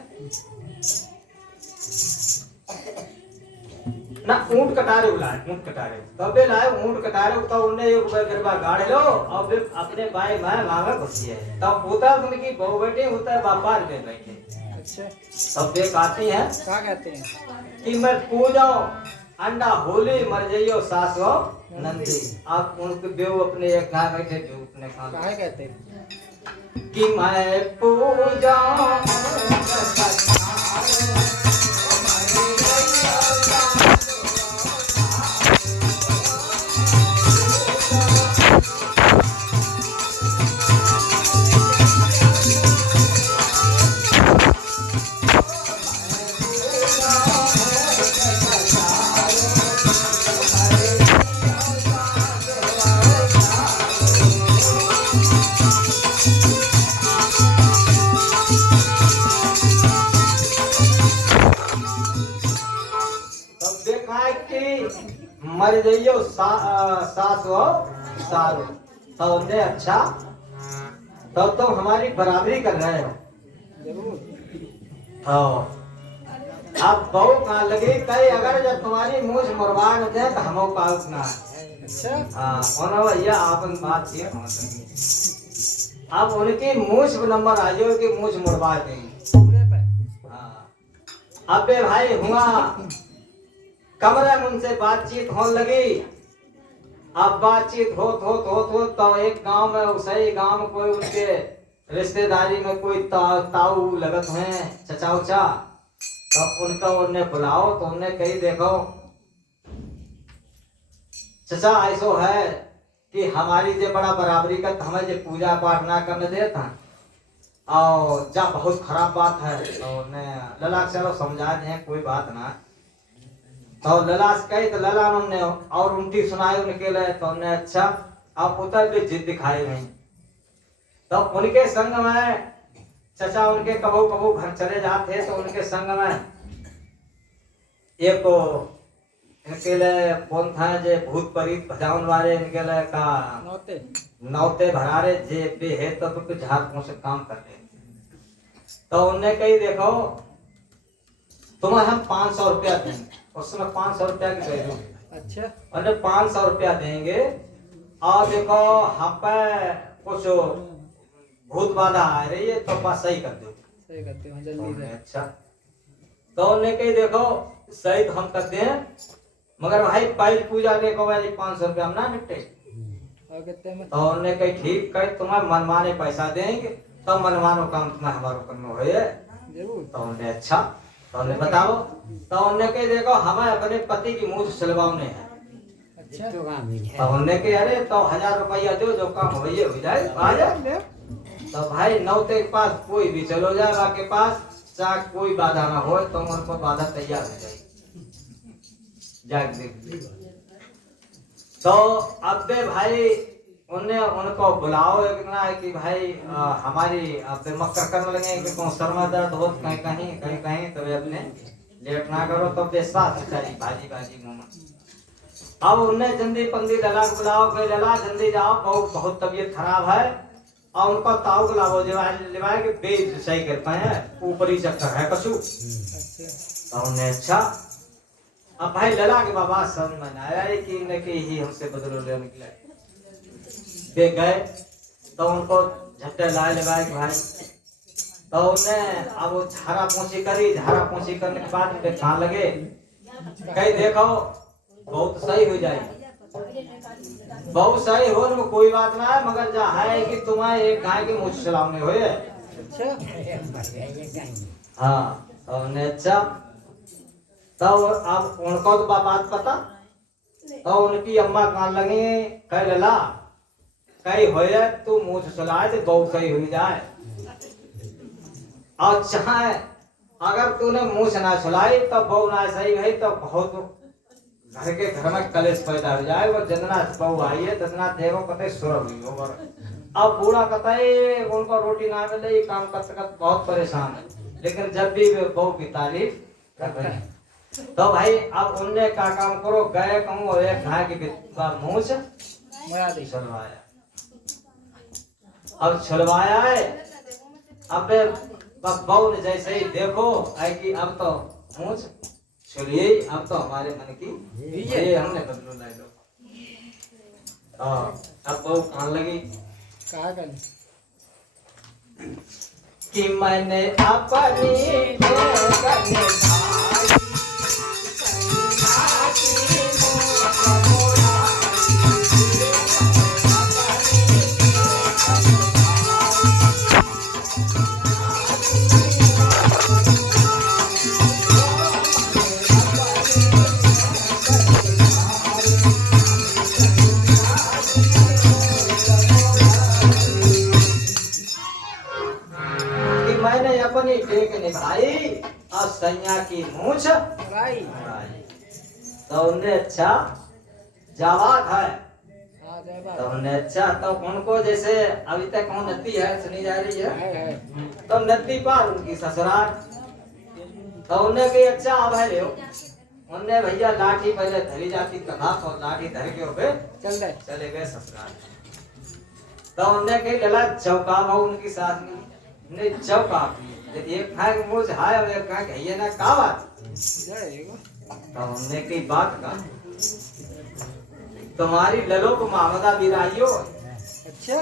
ना ऊंट कटारे बुलाए, ऊंट कटारे तब बे लाए ऊंट कटारे तो उन्हें एक बिरवा गाड़ लो और फिर अपने भाई मैं मांगा घुसी है। तब होता उनकी बहू बेटी होता है बापार में बैठे। अच्छा। तब देख आती है क्या कहते हैं कि मैं पूजा अंडा होली मर जाइयो सास हो नंदी। आप उनके बेव अपने एक घर बैठे जो अपने खान क्या कहते हैं कि मैं पूजा मर जाइयो सास हो सारो तो उन्हें अच्छा तो तुम हमारी बराबरी कर रहे हो। जरूर। हाँ अब बहू कहाँ लगी कहीं अगर जब तुम्हारी मूछ मुरवा न दे तो हमो का उतना है। अच्छा। हाँ उन्होंने भैया आपन बात ये अब उनकी मूछ नंबर आ जाओ कि मूछ मुड़वा देंगे। हाँ अब बे भाई हुआ कमरे में उनसे बातचीत होने लगी। अब बातचीत हो तो एक गांव में उसी गांव में कोई उनके रिश्तेदारी में कोई ताऊ लगत हैं चचा उचा। तो उनका उन्हें बुलाओ तो उन्हें कही देखो चचा ऐसो है कि हमारी जो बड़ा बराबरी का हमें जो पूजा पाठ ना करने देता और जा बहुत खराब बात है। तो उन्हें लला चलो समझा दें कोई बात ना। तो लला से कही तो लला उन्होंने और उल्टी सुनाई उनके लिए। तो उन्हें अच्छा आप उतर भी जिद दिखाई नहीं। तो उनके संग में चचा उनके कबो कबो घर चले जाते तो उनके संग में एक इनके लिए कौन था जे भूत परीत भजाउन वाले इनके लिए का नौते नौते भरारे जे पे है तो कुछ झाड़ से काम कर ले। तो उनने कही देखो तुम्हें हम 500 रुपया देंगे, उस समय 500 रुपया की वैल्यू। अच्छा। और 500 रुपया देंगे और देखो हम पे कुछ भूत बाधा आ रही है तो बस सही कर दो। सही करते हो तो जल्दी उन्हें से। अच्छा तो उन्हें कही देखो सही तो हम करते हैं मगर भाई पहली पूजा देखो भाई 500 रुपया हम ना निपटे। और कितने में? तो उन्हें कही ठीक कही तुम्हें मनमाने पैसा देंगे तो मनमानो काम तुम्हें हमारो करना हो जरूर। तो उन्हें अच्छा तो उन्हें बताओ। तो उन्हें कही देखो हमें अपने पति की मूछ सिलवाने हैं। अच्छा। तो उन्हें कही अरे तो 1000 रुपया दो जो काम हो जाए आ जाए। तो भाई नौते के पास कोई भी चलो जाए आपके पास चाहे कोई बाधा ना हो तो उन पर बाधा तैयार हो जाएगी। जाग देख तो अब बे भाई उन्हें उनको बुलाओ इतना है कि भाई हमारी अब मक्कर करने लगे कि कौन सर में दर्द हो कहीं कहीं तो वे अपने लेट ना करो तो बेसास चली भाजी भाजी मुंह। अब उन्हें जल्दी पंदी लला को बुलाओ कि लला जल्दी जाओ बहुत तबीयत खराब है और उनको ताऊ को लाओ लिवाए कि बेज सही कर पाए ऊपरी चक्कर है कछु। अच्छा। तो उन्हें अच्छा अब भाई लला के बाबा समझ में आया कि इनके ही हमसे बदलो ले निकले। देख गए तो उनको झट्टे लाए लगाए कि भाई तो उन्हें अब वो झाड़ा पोंछी करने के बाद उनके कहाँ लगे कहीं देखो बहुत सही हो जाएगी बहुत सही हो न कोई बात ना है मगर जा है कि तुम्हें एक गाय की मूछ चलाने हो। अच्छा। हाँ तो उन्हें अच्छा तो अब उनको तो बात पता तो उनकी अम्मा कान लगी कह लला कहीं हो तू मूछ चलाए तो बहुत सही हो जाए और चाहे अगर तूने मूछ ना चलाई तो बहु ना सही है तो बहुत घर के घर में कलेश पैदा हो जाए वो जितना बहू आई है जितना देखो कतई सुरभ हुई हो। अब बूढ़ा कतई उनको रोटी ना मिले ये काम करते करते बहुत परेशान है लेकिन जब भी वे बहू की तारीफ कर रहे हैं तो भाई अब उनने का काम करो गए कहूँ और एक गाय की मूछ छुलवाया। अब छुलवाया है अब बहू ने जैसे ही देखो है कि अब तो मूछ छुलिए अब तो हमारे मन की ये हमने बदलो ला लो। अब बहू कहने लगी कहा कर कि मैंने अपनी करने अपनी टेक निभाई और सैया की मूछ भाई तो उन्हें अच्छा जवाब है तो उन्हें अच्छा तो उनको जैसे अभी तक वो नदी है सुनी जा रही है तो नदी पार उनकी ससुराल तो उन्हें कही अच्छा अब है ले उन्हें भैया लाठी पहले धरी जाती कहा और लाठी धर के ऊपर चले गए ससुराल। तो उन्हें कही लला चौका भाव उनकी साथ में नहीं चौका एक खाए मुझ हाय और एक खाए भैया ना का बात तो हमने की बात का तुम्हारी ललो को मामदा बिराइयो। अच्छा।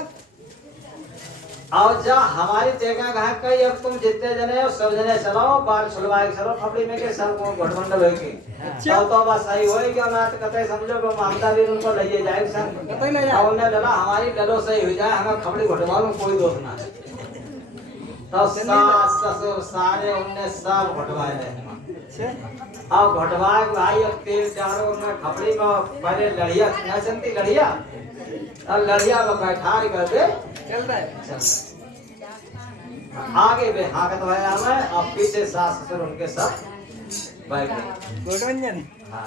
और जा हमारी जगह कहा कही अब तुम जितने जने हो सब जने चलाओ बाल छुलवाए चलो कपड़े में के सब घटमंडल होगी। अच्छा। तो बस सही होएगी और ना तो कतई समझो कि मामदा भी उनको ले जाए संग और उन्हें लला हमारी ललो सही हो जाए हमें कपड़े घटवाओ कोई दोष ना है। तो सास ससुर सारे उनने सब घटवाए ले अब घटवाए भाई अब तेल चारो उनमें खपड़ी में पहले लड़िया न चलती लड़िया और लड़िया में बैठा कर दे चल रहा है आगे बे हाकत भाया में और पीछे सास ससुर उनके सब बैठे। हाँ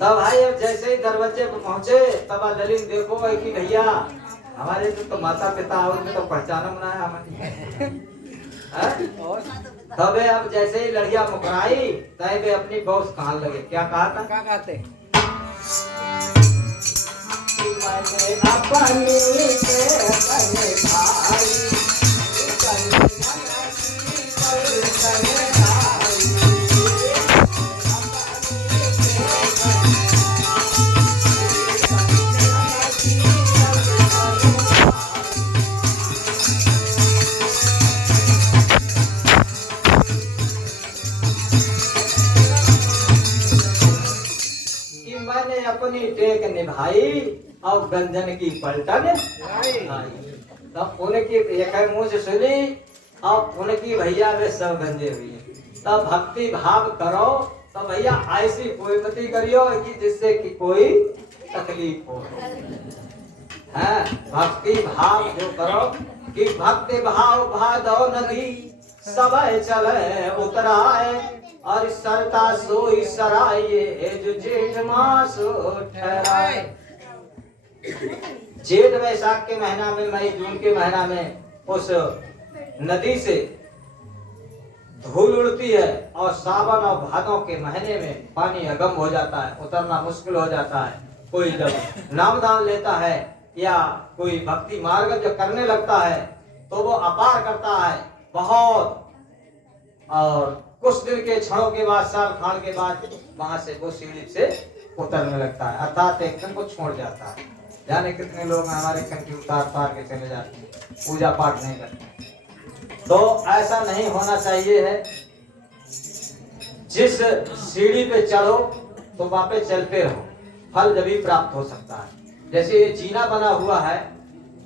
तब भाई अब जैसे ही दरवाजे पर पहुंचे तब ललित देखो कि भैया हमारे तो माता पिता उनमें तो पहचान ना है हमारी। और तबे अब जैसे ही लड़िया मुकराई तय वे अपनी बॉस कहाँ लगे। क्या कहा था? क्या कहते? कि मैंने अपनी टेक निभाई और गंजन की पलटन आई। तब उनकी एक मुंह से सुनी और उनकी भैया वे सब गंजे हुए। तब भक्ति भाव करो तो भैया ऐसी कोई मती करियो कि जिससे कि कोई तकलीफ हो। है भक्ति भाव जो करो कि भक्ति भाव भादो नदी सब चले उतराए और सरता सोई सराये जो जेठ मास ठहराए। जेठ वैशाख के महीना में, मई जून के महीना में उस नदी से धूल उड़ती है और सावन और भादों के महीने में पानी अगम हो जाता है, उतरना मुश्किल हो जाता है। कोई जब नाम दान लेता है या कोई भक्ति मार्ग जो करने लगता है तो वो अपार करता है बहुत, और कुछ दिन के क्षणों के बाद, साल खान के बाद वहां से वो सीढ़ी से उतरने लगता है, अर्थात एक दिन को छोड़ जाता है। जाने कितने लोग हमारे कंठी उतार के चले जाते हैं, पूजा पाठ नहीं करते। तो ऐसा नहीं होना चाहिए है। जिस सीढ़ी पे चढ़ो तो वापस चलते रहो, फल जभी प्राप्त हो सकता है। जैसे ये जीना बना हुआ है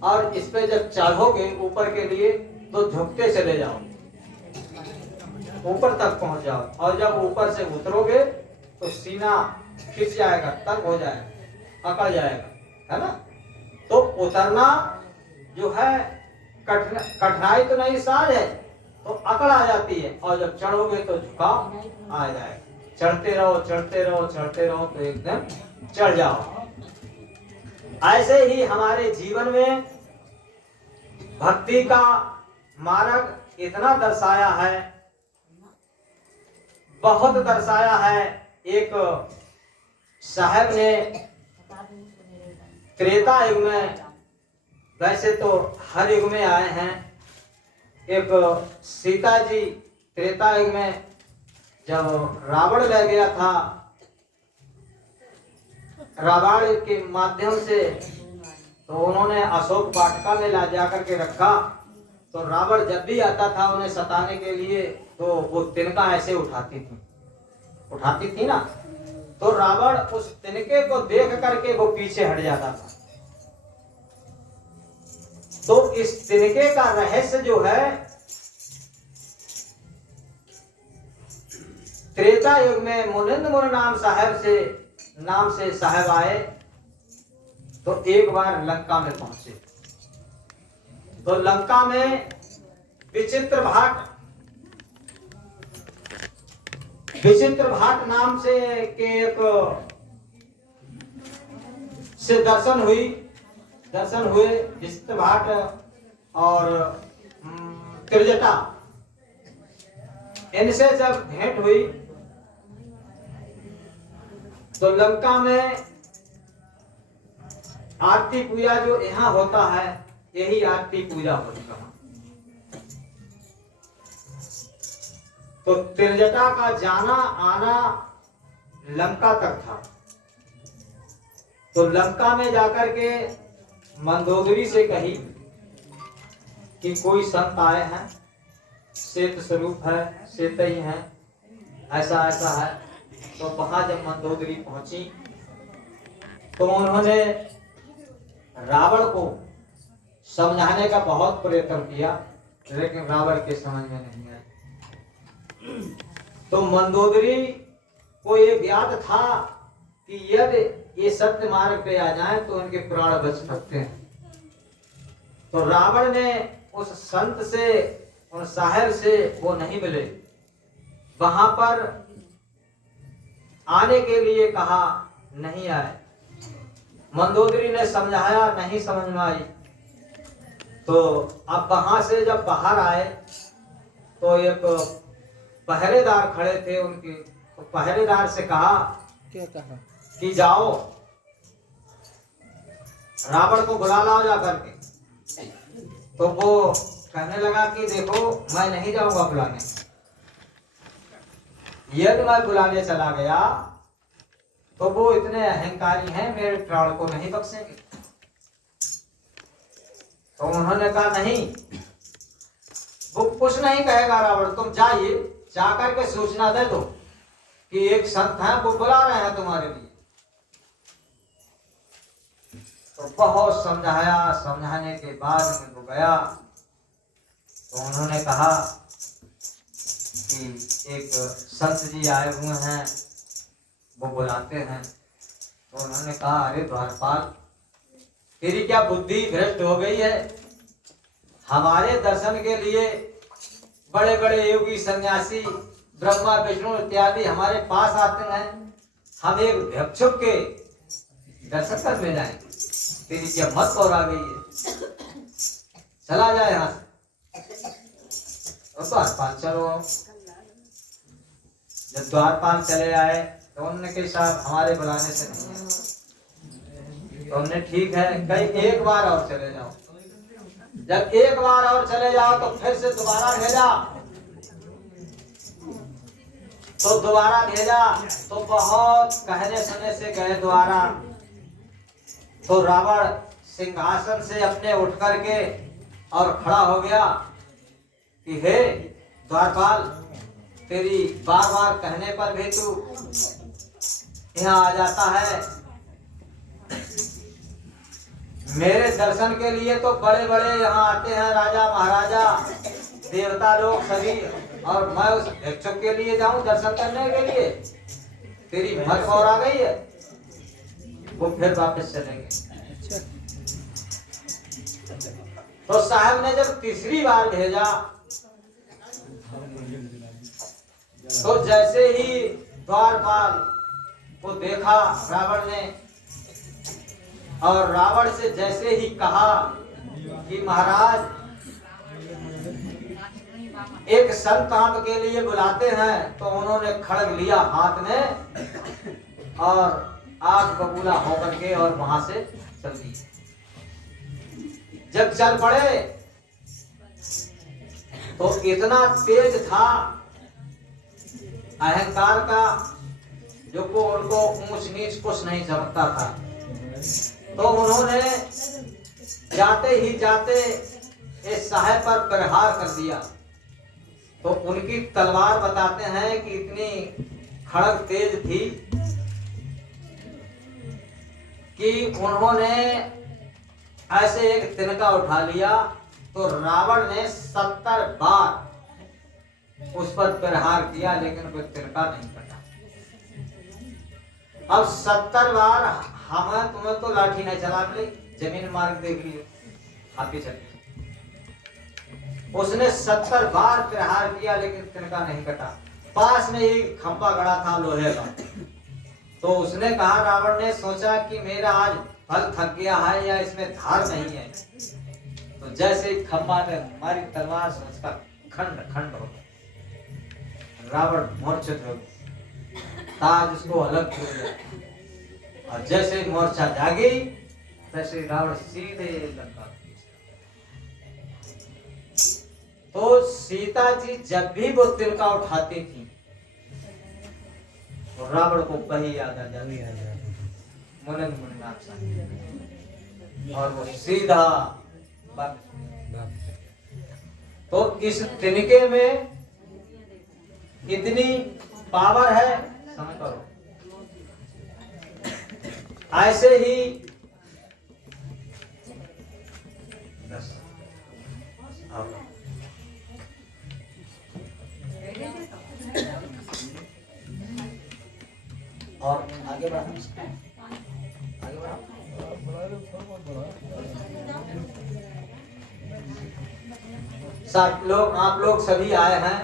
और इस पे जब चढ़ोगे ऊपर के लिए तो झुकते चले जाओ, ऊपर तक पहुंच जाओ, और जब ऊपर से उतरोगे तो सीना खिंच जाएगा, तंग हो जाएगा, अकड़ जाएगा, है ना। तो उतरना जो है कठिनाई तो नहीं, साज है, तो अकड़ आ जाती है, और जब चढ़ोगे तो झुकाव आ जाएगा। चढ़ते रहो चढ़ते रहो चढ़ते रहो तो एकदम चढ़ जाओ। ऐसे ही हमारे जीवन में भक्ति का मार्ग इतना दर्शाया है, बहुत दर्शाया है। एक साहब ने त्रेता युग में, वैसे तो हर युग में आए हैं, एक सीता जी त्रेता युग में जब रावण ले गया था, रावण के माध्यम से तो उन्होंने अशोक वाटिका में ला जाकर के रखा। तो रावण जब भी आता था उन्हें सताने के लिए तो वो तिनका ऐसे उठाती थी ना, तो रावण उस तिनके को देख करके वो पीछे हट जाता था। तो इस तिनके का रहस्य जो है, त्रेता युग में मुनिंद मुनि नाम से साहब आए, तो एक बार लंका में पहुंचे। तो लंका में विचित्र भाट नाम से के एक से दर्शन हुए। विचित्र भाट और त्रिजटा, इनसे जब भेंट हुई तो लंका में आरती पूजा जो यहाँ होता है, यही आरती पूजा होती है। तो त्रिजटा का जाना आना लंका तक था। तो लंका में जाकर के मंदोदरी से कही कि कोई संत आए हैं, श्वेत स्वरूप है, श्वेत ही है, ऐसा ऐसा है। तो वहां जब मंदोदरी पहुंची तो उन्होंने रावण को समझाने का बहुत प्रयत्न किया, लेकिन रावण के समझ में नहीं आया। तो मंदोदरी को ये ज्ञात था कि यदि ये सत्य मार्ग पे आ जाएं तो उनके प्राण बच सकते हैं। तो रावण ने उस संत से, उन साहब से वो नहीं मिले, वहां पर आने के लिए कहा, नहीं आए। मंदोदरी ने समझाया, नहीं समझ में आई। तो अब वहां से जब बाहर आए तो एक पहरेदार खड़े थे उनके, तो पहरेदार से कहा क्या कहा? कि जाओ रावण को बुला लाओ जा करके। तो वो कहने लगा कि देखो मैं नहीं जाऊंगा बुलाने, यदि मैं बुलाने चला गया तो वो इतने अहंकारी हैं मेरे प्राण को नहीं बख्शेंगे। तो उन्होंने कहा नहीं, वो कुछ नहीं कहेगा रावण, तुम जाइए, जाकर के सूचना दे दो कि एक संत हैं वो बुला रहे हैं तुम्हारे लिए। तो बहुत समझाया, समझाने के बाद में वो गया। तो उन्होंने कहा कि एक संत जी आए हुए हैं, वो बुलाते हैं। तो उन्होंने कहा अरे द्वारपाल, तेरी क्या बुद्धि भ्रष्ट हो गई है? हमारे दर्शन के लिए बड़े बड़े योगी सन्यासी ब्रह्मा विष्णु इत्यादि हमारे पास आते हैं, हम एक भिक्षुक के दर्शन करने जाएंगे? तेरी क्या मत और आ गई है? चला जाए यहाँ से। द्वारपाल चलो। जब द्वारपाल चले आए तो उन्होंने कहा साहब हमारे बुलाने से नहीं है। तो हमने ठीक है, कहीं एक बार और चले जाओ। जब एक बार और चले जाओ तो फिर से दोबारा भेजा। तो दोबारा भेजा तो बहुत कहने सुने से गए द्वारा। तो रावण सिंहासन से अपने उठ करके और खड़ा हो गया कि हे द्वारपाल, तेरी बार बार कहने पर भी तू यहाँ आ जाता है। मेरे दर्शन के लिए तो बड़े बड़े यहाँ आते हैं, राजा महाराजा देवता लोग सभी, और मैं उस भिक्षुक के लिए जाऊं दर्शन करने के लिए? तेरी मत और आ गई है। वो फिर वापस चलेंगे। तो साहब ने जब तीसरी बार भेजा तो जैसे ही द्वारपाल को देखा रावण ने, और रावण से जैसे ही कहा कि महाराज एक संत आपके लिए बुलाते हैं, तो उन्होंने खड़ग लिया हाथ में और आग बबूला होकर के और वहां से चल दिए। जब चल पड़े तो इतना तेज था अहंकार का, जो को उनको ऊंच नीच कुछ नहीं समझता था। तो उन्होंने जाते ही जाते इस साहेब पर प्रहार कर दिया। तो उनकी तलवार बताते हैं कि इतनी खड़ग तेज थी कि उन्होंने ऐसे एक तिनका उठा लिया। तो रावण ने 70 बार उस पर प्रहार किया, लेकिन कोई तिनका नहीं कटा। अब 70 बार हमें तुम्हें तो लाठी नहीं चला मिली, जमीन मार्ग देख लियो, आप ही चलिए। उसने 70 बार प्रहार किया, लेकिन तिनका नहीं कटा। पास में ही खंभा गड़ा था लोहे का। तो उसने कहा, रावण ने सोचा कि मेरा आज फल थक गया है या इसमें धार नहीं है। तो जैसे ही खंभा में हमारी तलवार से उसका खंड खंड हो गया। रावण मूर्छित हो गया, ताज उसको अलग हो गया। और जैसे ही मूर्छा जागी तैसे रावण सीधे लंका। तो सीता जी जब भी वो तिनका उठाती थी तो रावण को वही याद आ जाती है, मुनन मुननाथ, और वो सीधा तो इस तिनके में इतनी पावर है, समझ करो। ऐसे ही और आगे बढ़ा, आगे बढ़ा। आप लोग सभी आए हैं।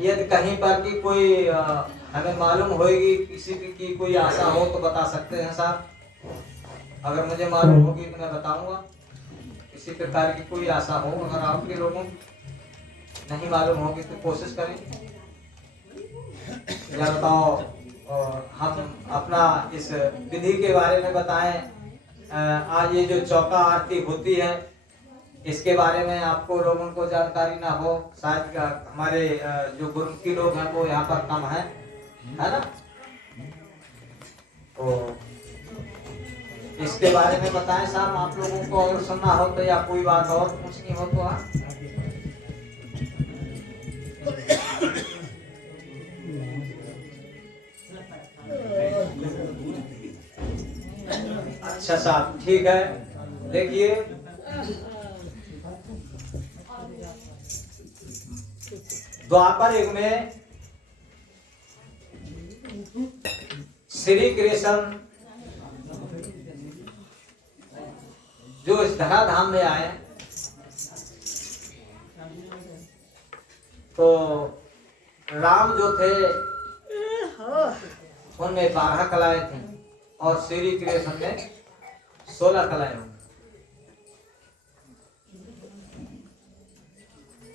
यदि कहीं पर की कोई हमें मालूम होगी, किसी की कोई आशा हो तो बता सकते हैं साहब। अगर मुझे मालूम होगी तो मैं बताऊंगा। इसी प्रकार की कोई आशा हो, अगर आपके लोगों को नहीं मालूम होगी तो कोशिश करें या बताओ। हम अपना इस विधि के बारे में बताएं। आज ये जो चौका आरती होती है इसके बारे में आपको लोगों को जानकारी ना हो, शायद हमारे जो गुरुमुखी लोग हैं वो यहाँ पर कम है ना। तो इसके बारे में बताएं साहब आप लोगों को, अगर सुनना हो तो, या कोई बात और पूछनी हो तो आप। अच्छा साहब ठीक है। देखिए द्वापर युग में श्री कृष्ण जो इस धराधाम में आए तो राम जो थे उनमें 12 कलाएं थी और श्री कृष्ण में 16 कलाएं होंगी।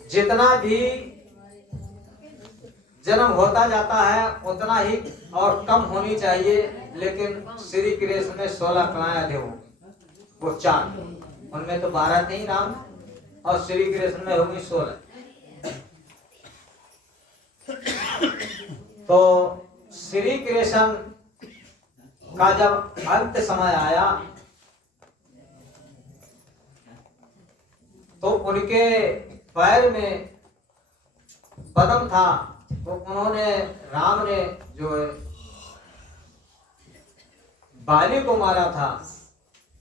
जितना भी जन्म होता जाता है उतना ही और कम होनी चाहिए, लेकिन श्री कृष्ण में 16 कलाएं अधिक होंगी। वो 4, उनमें तो 12 थे राम, और श्री कृष्ण में होंगी 16। तो श्री कृष्ण का जब अंत समय आया तो उनके पैर में बदम था, तो उन्होंने राम ने जो बाली को मारा था,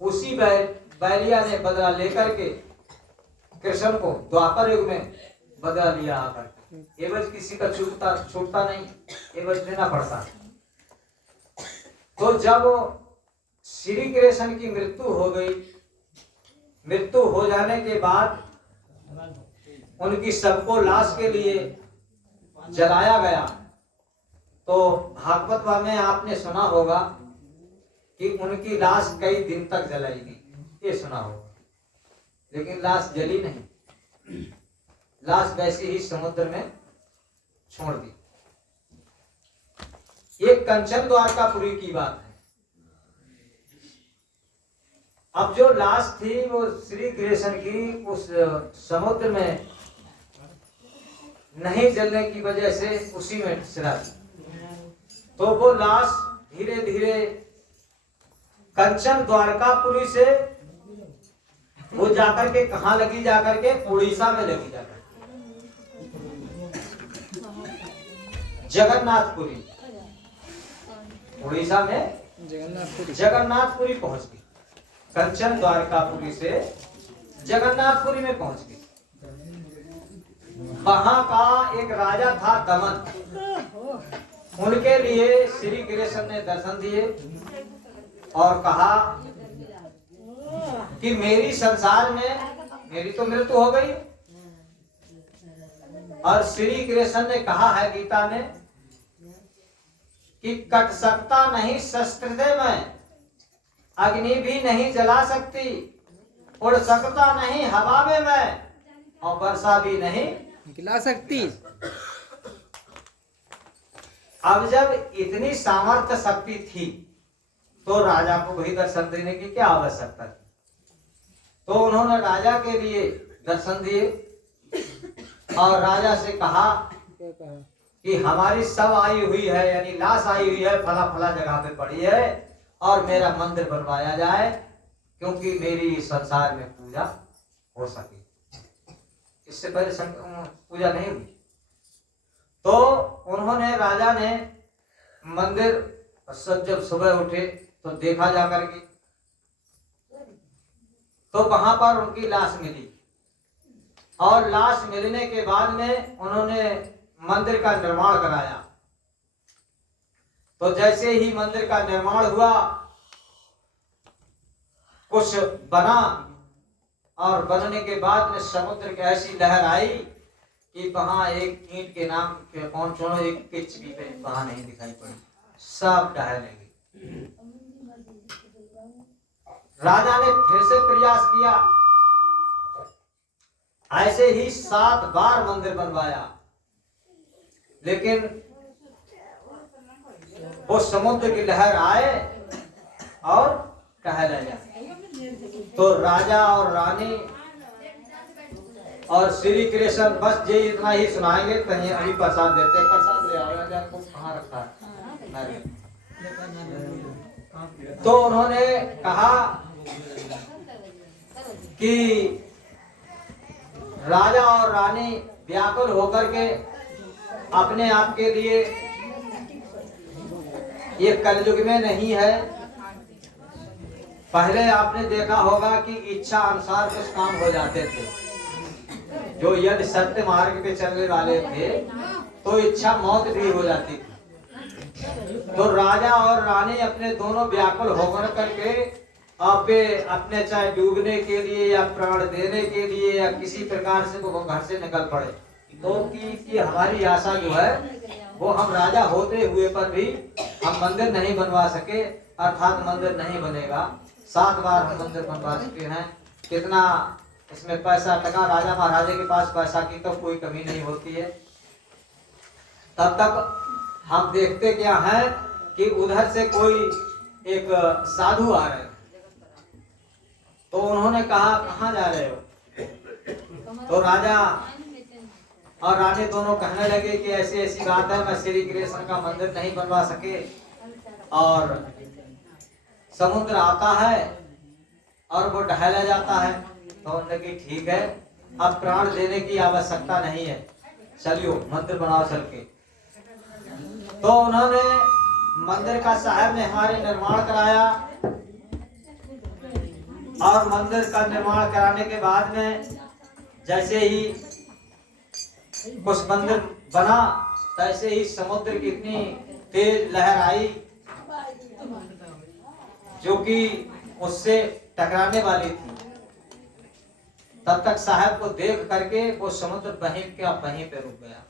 उसी बैलिया ने बदला लेकर के कृष्ण को द्वापर युग में बदला लिया आकर। एवज किसी का छूटता नहीं, एवज देना पड़ता। तो जब श्री कृष्ण की मृत्यु हो गई, मृत्यु हो जाने के बाद उनकी सबको लाश के लिए जलाया गया। तो भागवत में आपने सुना होगा कि उनकी लाश कई दिन तक जलाई गई, ये सुना होगा, लेकिन लाश जली नहीं, लाश वैसे ही समुद्र में छोड़ दी। ये कंचन द्वारकापुरी की बात है। अब जो लाश थी वो श्री कृष्ण की उस समुद्र में नहीं जलने की वजह से उसी में सिरा दी। तो वो लाश धीरे धीरे कंचन द्वारकापुरी से वो जाकर के कहाँ लगी, जाकर के उड़ीसा में लगी, जाकर जगन्नाथपुरी, उड़ीसा में जगन्नाथपुरी पहुंच गई। कंचन द्वारकापुरी से जगन्नाथपुरी में पहुंच गई। वहां का एक राजा था दमन, उनके लिए श्री कृष्ण ने दर्शन दिए और कहा कि मेरी संसार में मेरी तो मृत्यु हो गई, और श्री कृष्ण ने कहा है गीता में कि कट सकता नहीं शस्त्र से मैं, अग्नि भी नहीं जला सकती, उड़ सकता नहीं हवा में मैं, और वर्षा भी नहीं खिला सकती। अब जब इतनी सामर्थ्य शक्ति थी तो राजा को वही दर्शन देने की क्या आवश्यकता थी। तो उन्होंने राजा के लिए दर्शन दिए और राजा से कहा कि हमारी सब आई हुई है, यानी लाश आई हुई है, फला फला जगह पे पड़ी है, और मेरा मंदिर बनवाया जाए, क्योंकि मेरी संसार में पूजा हो सके। इससे पहले पूजा नहीं हुई। तो उन्होंने, राजा ने मंदिर जब सुबह उठे तो देखा जाकर के, तो वहां पर उनकी लाश मिली, और लाश मिलने के बाद में उन्होंने मंदिर का निर्माण कराया। तो जैसे ही मंदिर का निर्माण हुआ, कुछ बना, और बनने के बाद में समुद्र की ऐसी लहर आई कि वहां एक ईंट के नाम के कौन छोड़ो एक किच भी पे वहां नहीं दिखाई पड़ी, सब ढह लगी। राजा ने फिर से प्रयास किया ऐसे ही 7 बार मंदिर बनवाया, लेकिन वो समुद्र की लहर आए और टहल जाए। तो राजा और रानी और श्री कृष्ण बस ये इतना ही सुनाएंगे। कहीं अभी प्रसाद देते हैं, प्रसाद ले आओ राजा को, कहाँ रखा है? तो उन्होंने कहा कि राजा और रानी व्याकुल होकर के अपने आप के लिए, ये कलयुग में नहीं है। पहले आपने देखा होगा कि इच्छा अनुसार कुछ काम हो जाते थे। जो यदि सत्य मार्ग पे चलने वाले थे तो इच्छा मौत भी हो जाती थी। तो राजा और रानी अपने दोनों व्याकुल होकर करके अपने चाहे डूबने के लिए या प्राण देने के लिए या किसी प्रकार से वो घर से निकल पड़े। तो कि हमारी आशा जो है वो हम राजा होते हुए पर भी हम मंदिर नहीं बनवा सके, अर्थात मंदिर नहीं बनेगा। 7 बार हम मंदिर बनवा चुके हैं। कितना इसमें पैसा टका, राजा महाराजा के पास पैसा की तो कोई कमी नहीं होती है। तब तक हम देखते क्या है कि उधर से कोई एक साधु आ रहे, तो उन्होंने कहा कहाँ जा रहे हो? तो राजा और रानी दोनों कहने लगे कि ऐसी ऐसी बात है, मैं श्री कृष्ण का मंदिर नहीं बनवा सके और समुद्र आता है और वो ढहला जाता है। तो उन्होंने कहा ठीक है, अब प्राण देने की आवश्यकता नहीं है, चलियो मंदिर बनाओ चल के। तो उन्होंने मंदिर का साहब ने हमारे निर्माण कराया और मंदिर का निर्माण कराने के बाद में जैसे ही कुछ मंदिर बना तैसे ही समुद्र की इतनी तेज लहर आई जो कि उससे टकराने वाली थी। तब तक साहब को देख करके वो समुद्र वहीं के वहीं पे रुक गया।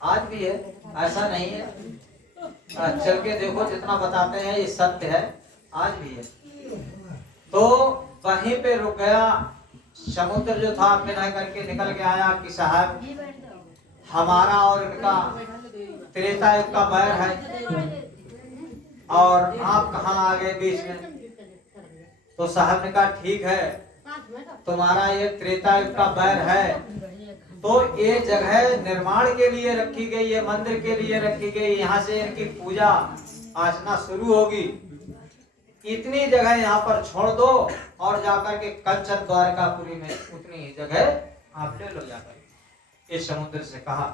आज भी है, ऐसा नहीं है, चल के देखो, जितना बताते हैं ये सत्य है, आज भी है। तो वहीं पे रुक गया। समुद्र जो था विनय करके निकल के आया कि साहब हमारा और इनका त्रेता युग का बैर है और आप कहाँ आ गए बीच में? तो साहब ने कहा ठीक है, तुम्हारा ये त्रेता युग का बैर है तो ये जगह निर्माण के लिए रखी गई है, मंदिर के लिए रखी गई, यहाँ से इनकी पूजा अर्चना शुरू होगी। इतनी जगह यहाँ पर छोड़ दो और जाकर के कंचन द्वारकापुरी में उतनी ही जगह आप ले लो जाकर, इस समुद्र से कहा।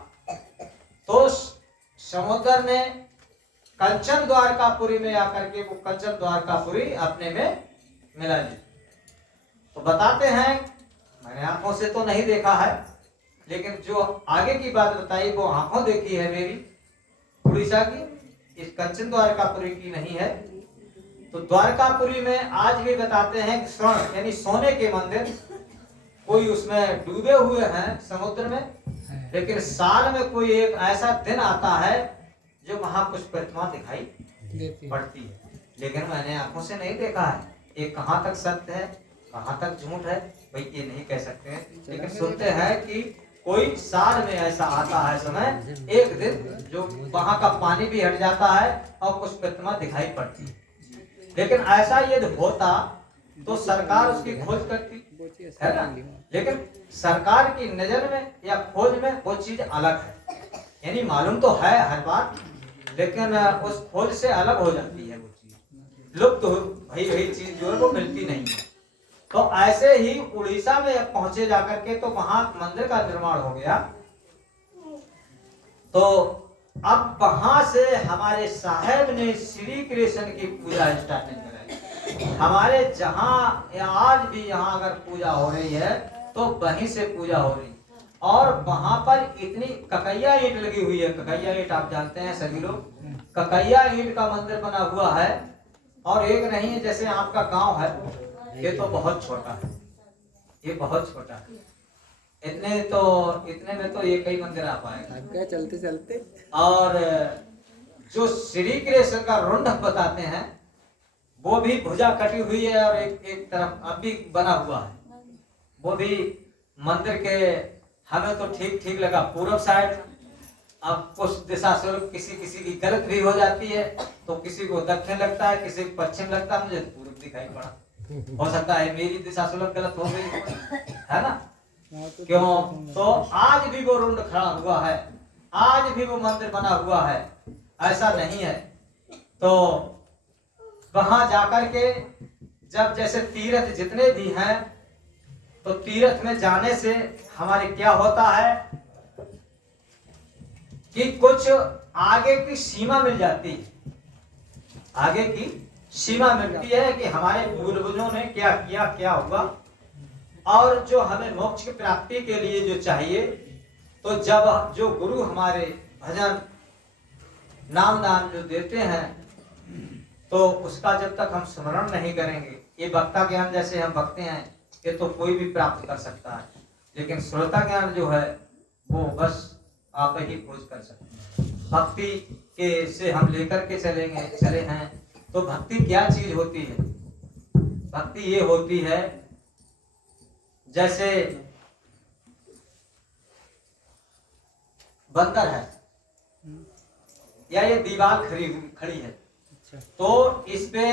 तो समुद्र ने कंचन द्वारकापुरी में आकर के वो कंचन द्वारकापुरी अपने में मिला ली। तो बताते हैं, मैंने आंखों से तो नहीं देखा है, लेकिन जो आगे की बात बताई वो आंखों देखी है मेरी, उड़ीसा की, इस कंचन द्वारकापुरी की नहीं है। तो द्वारकापुरी में आज भी बताते हैं स्वर्ण यानी सोने के मंदिर, कोई उसमें डूबे हुए हैं समुद्र में, लेकिन साल में कोई एक ऐसा दिन आता है जो वहां कुछ प्रतिमा दिखाई पड़ती है, लेकिन मैंने आंखों से नहीं देखा है। ये कहाँ तक सत्य है कहाँ तक झूठ है भाई ये नहीं कह सकते हैं, लेकिन सुनते हैं कि कोई साल में ऐसा आता है समय, एक दिन जो वहां का पानी भी हट जाता है और कुछ प्रतिमा दिखाई पड़ती है। लेकिन ऐसा यदि होता तो सरकार उसकी खोज करती है ना, लेकिन सरकार की नजर में या खोज में वो चीज अलग है, यानी मालूम तो है हर बात, लेकिन उस खोज से अलग हो जाती है वो चीज, लुप्त तो वही चीज जो है वो मिलती नहीं है। तो ऐसे ही उड़ीसा में पहुंचे जाकर के तो वहां मंदिर का निर्माण हो गया। तो अब वहां से हमारे साहेब ने श्री कृष्ण की पूजा स्टार्टिंग कराई। हमारे जहां आज भी यहाँ अगर पूजा हो रही है तो वहीं से पूजा हो रही, और वहां पर इतनी ककैया ईंट लगी हुई है। ककैया ईंट आप जानते हैं सभी लोग, ककैया ईंट का मंदिर बना हुआ है। और एक नहीं है जैसे आपका गांव है, ये तो बहुत छोटा है, ये बहुत छोटा है, इतने में तो एक ही मंदिर आ पाएगा क्या चलते चलते। और जो श्री कृष्ण का रुंड बताते हैं वो भी भुजा कटी हुई है और एक तरफ अब भी बना हुआ है, वो भी मंदिर के हमें तो ठीक ठीक लगा पूर्व साइड। अब कुछ दिशा स्वरूप किसी किसी की गलत भी हो जाती है, तो किसी को दक्षिण लगता है, किसी को पश्चिम लगता है, मुझे पूर्व दिखाई पड़ा। हो सकता है मेरी दिशा स्वरूप गलत हो गई है ना। क्यों? तो आज भी वो रुंड खड़ा हुआ है, आज भी वो मंदिर बना हुआ है, ऐसा नहीं है। तो वहां जाकर के जब जैसे तीर्थ जितने भी हैं, तो तीर्थ में जाने से हमारे क्या होता है कि कुछ आगे की सीमा मिल जाती है, आगे की सीमा मिलती है कि हमारे पूर्वजों ने क्या किया, क्या हुआ, और जो हमें मोक्ष की प्राप्ति के लिए जो चाहिए। तो जब जो गुरु हमारे भजन नाम दान जो देते हैं, तो उसका जब तक हम स्मरण नहीं करेंगे, ये वक्ता ज्ञान जैसे हम बकते हैं, ये तो कोई भी प्राप्त कर सकता है, लेकिन श्रोता ज्ञान जो है वो बस आप ही खोज कर सकते हैं। भक्ति के से हम लेकर के चले हैं। तो भक्ति क्या चीज होती है? भक्ति ये होती है जैसे बंदर है या ये दीवार खड़ी है, तो इस पे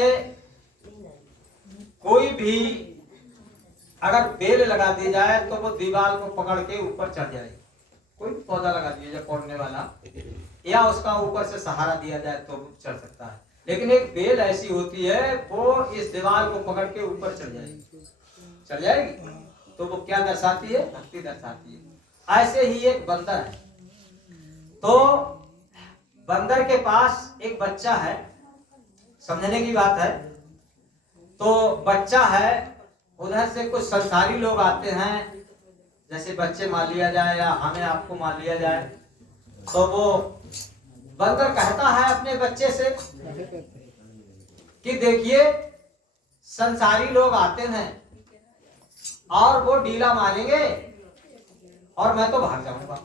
कोई भी अगर बेल लगा दी जाए तो वो दीवार को पकड़ के ऊपर चढ़ जाएगी। कोई पौधा लगा दिया जाए पौधने वाला, या उसका ऊपर से सहारा दिया जाए तो चढ़ सकता है, लेकिन एक बेल ऐसी होती है वो इस दीवार को पकड़ के ऊपर चढ़ जाएगी। तो वो क्या दर्शाती है? भक्ति दर्शाती है। ऐसे ही एक बंदर है, तो बंदर के पास एक बच्चा है, समझने की बात है। तो बच्चा है, उधर से कुछ संसारी लोग आते हैं, जैसे बच्चे मान लिया जाए या हमें आपको मान लिया जाए, तो वो बंदर कहता है अपने बच्चे से कि देखिए संसारी लोग आते हैं और वो डीला मारेंगे और मैं तो भाग जाऊंगा।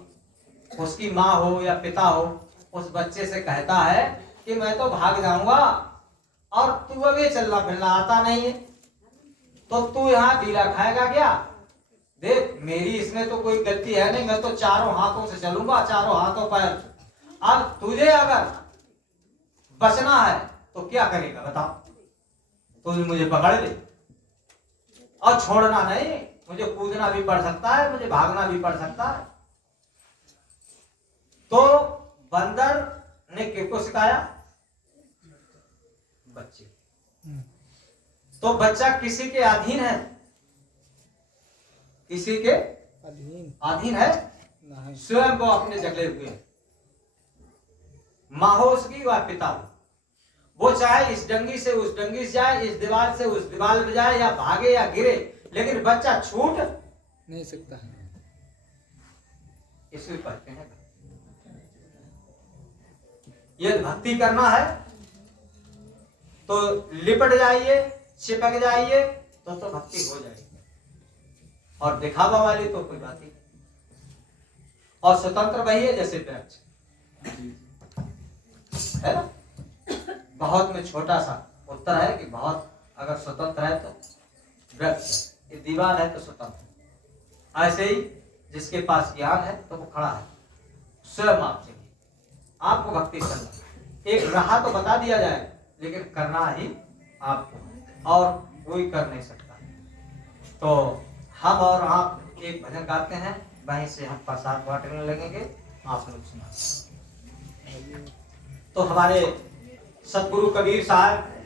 उसकी माँ हो या पिता हो, उस बच्चे से कहता है कि मैं तो भाग जाऊंगा और तू अभी चलना फिरना आता नहीं है, तो तू यहाँ डीला खाएगा क्या? देख मेरी इसमें तो कोई गलती है नहीं, मैं तो चारों हाथों से चलूंगा, चारों हाथों पैर। अब तुझे अगर बचना है तो क्या करेगा बताओ? तू मुझे पकड़ ले और छोड़ना नहीं, मुझे कूदना भी पड़ सकता है, मुझे भागना भी पड़ सकता है। तो बंदर ने किसको सिखाया? बच्चे। तो बच्चा किसी के अधीन है? किसी के अधीन है? स्वयं वो अपने जगले हुए हैं। माँ हो उसकी व पिता हो, वो चाहे इस डंगी से उस डंगी से जाए, इस दीवार से उस दीवार पे जाए, या भागे या गिरे, लेकिन बच्चा छूट नहीं सकता है। इसलिए कहते हैं यदि भक्ति करना है तो लिपट जाइए, चिपक जाइए, तो भक्ति हो जाएगी। और दिखावा वाली तो कोई बात ही नहीं। और स्वतंत्र वही है जैसे वृक्ष है ना, बहुत में छोटा सा उत्तर है कि बहुत अगर स्वतंत्र है तो वृक्ष, ये दीवार है तो स्वतंत्र। ऐसे ही जिसके पास ज्ञान है तो वो खड़ा है स्वयं आपसे, आपको भक्ति करना। एक राह तो बता दिया जाए, लेकिन करना ही आपको, और कोई कर नहीं सकता। तो हम और आप एक भजन गाते हैं, वहीं से हम प्रसाद बांटने लगेंगे, आप लोग सुना। तो हमारे सतगुरु कबीर साहब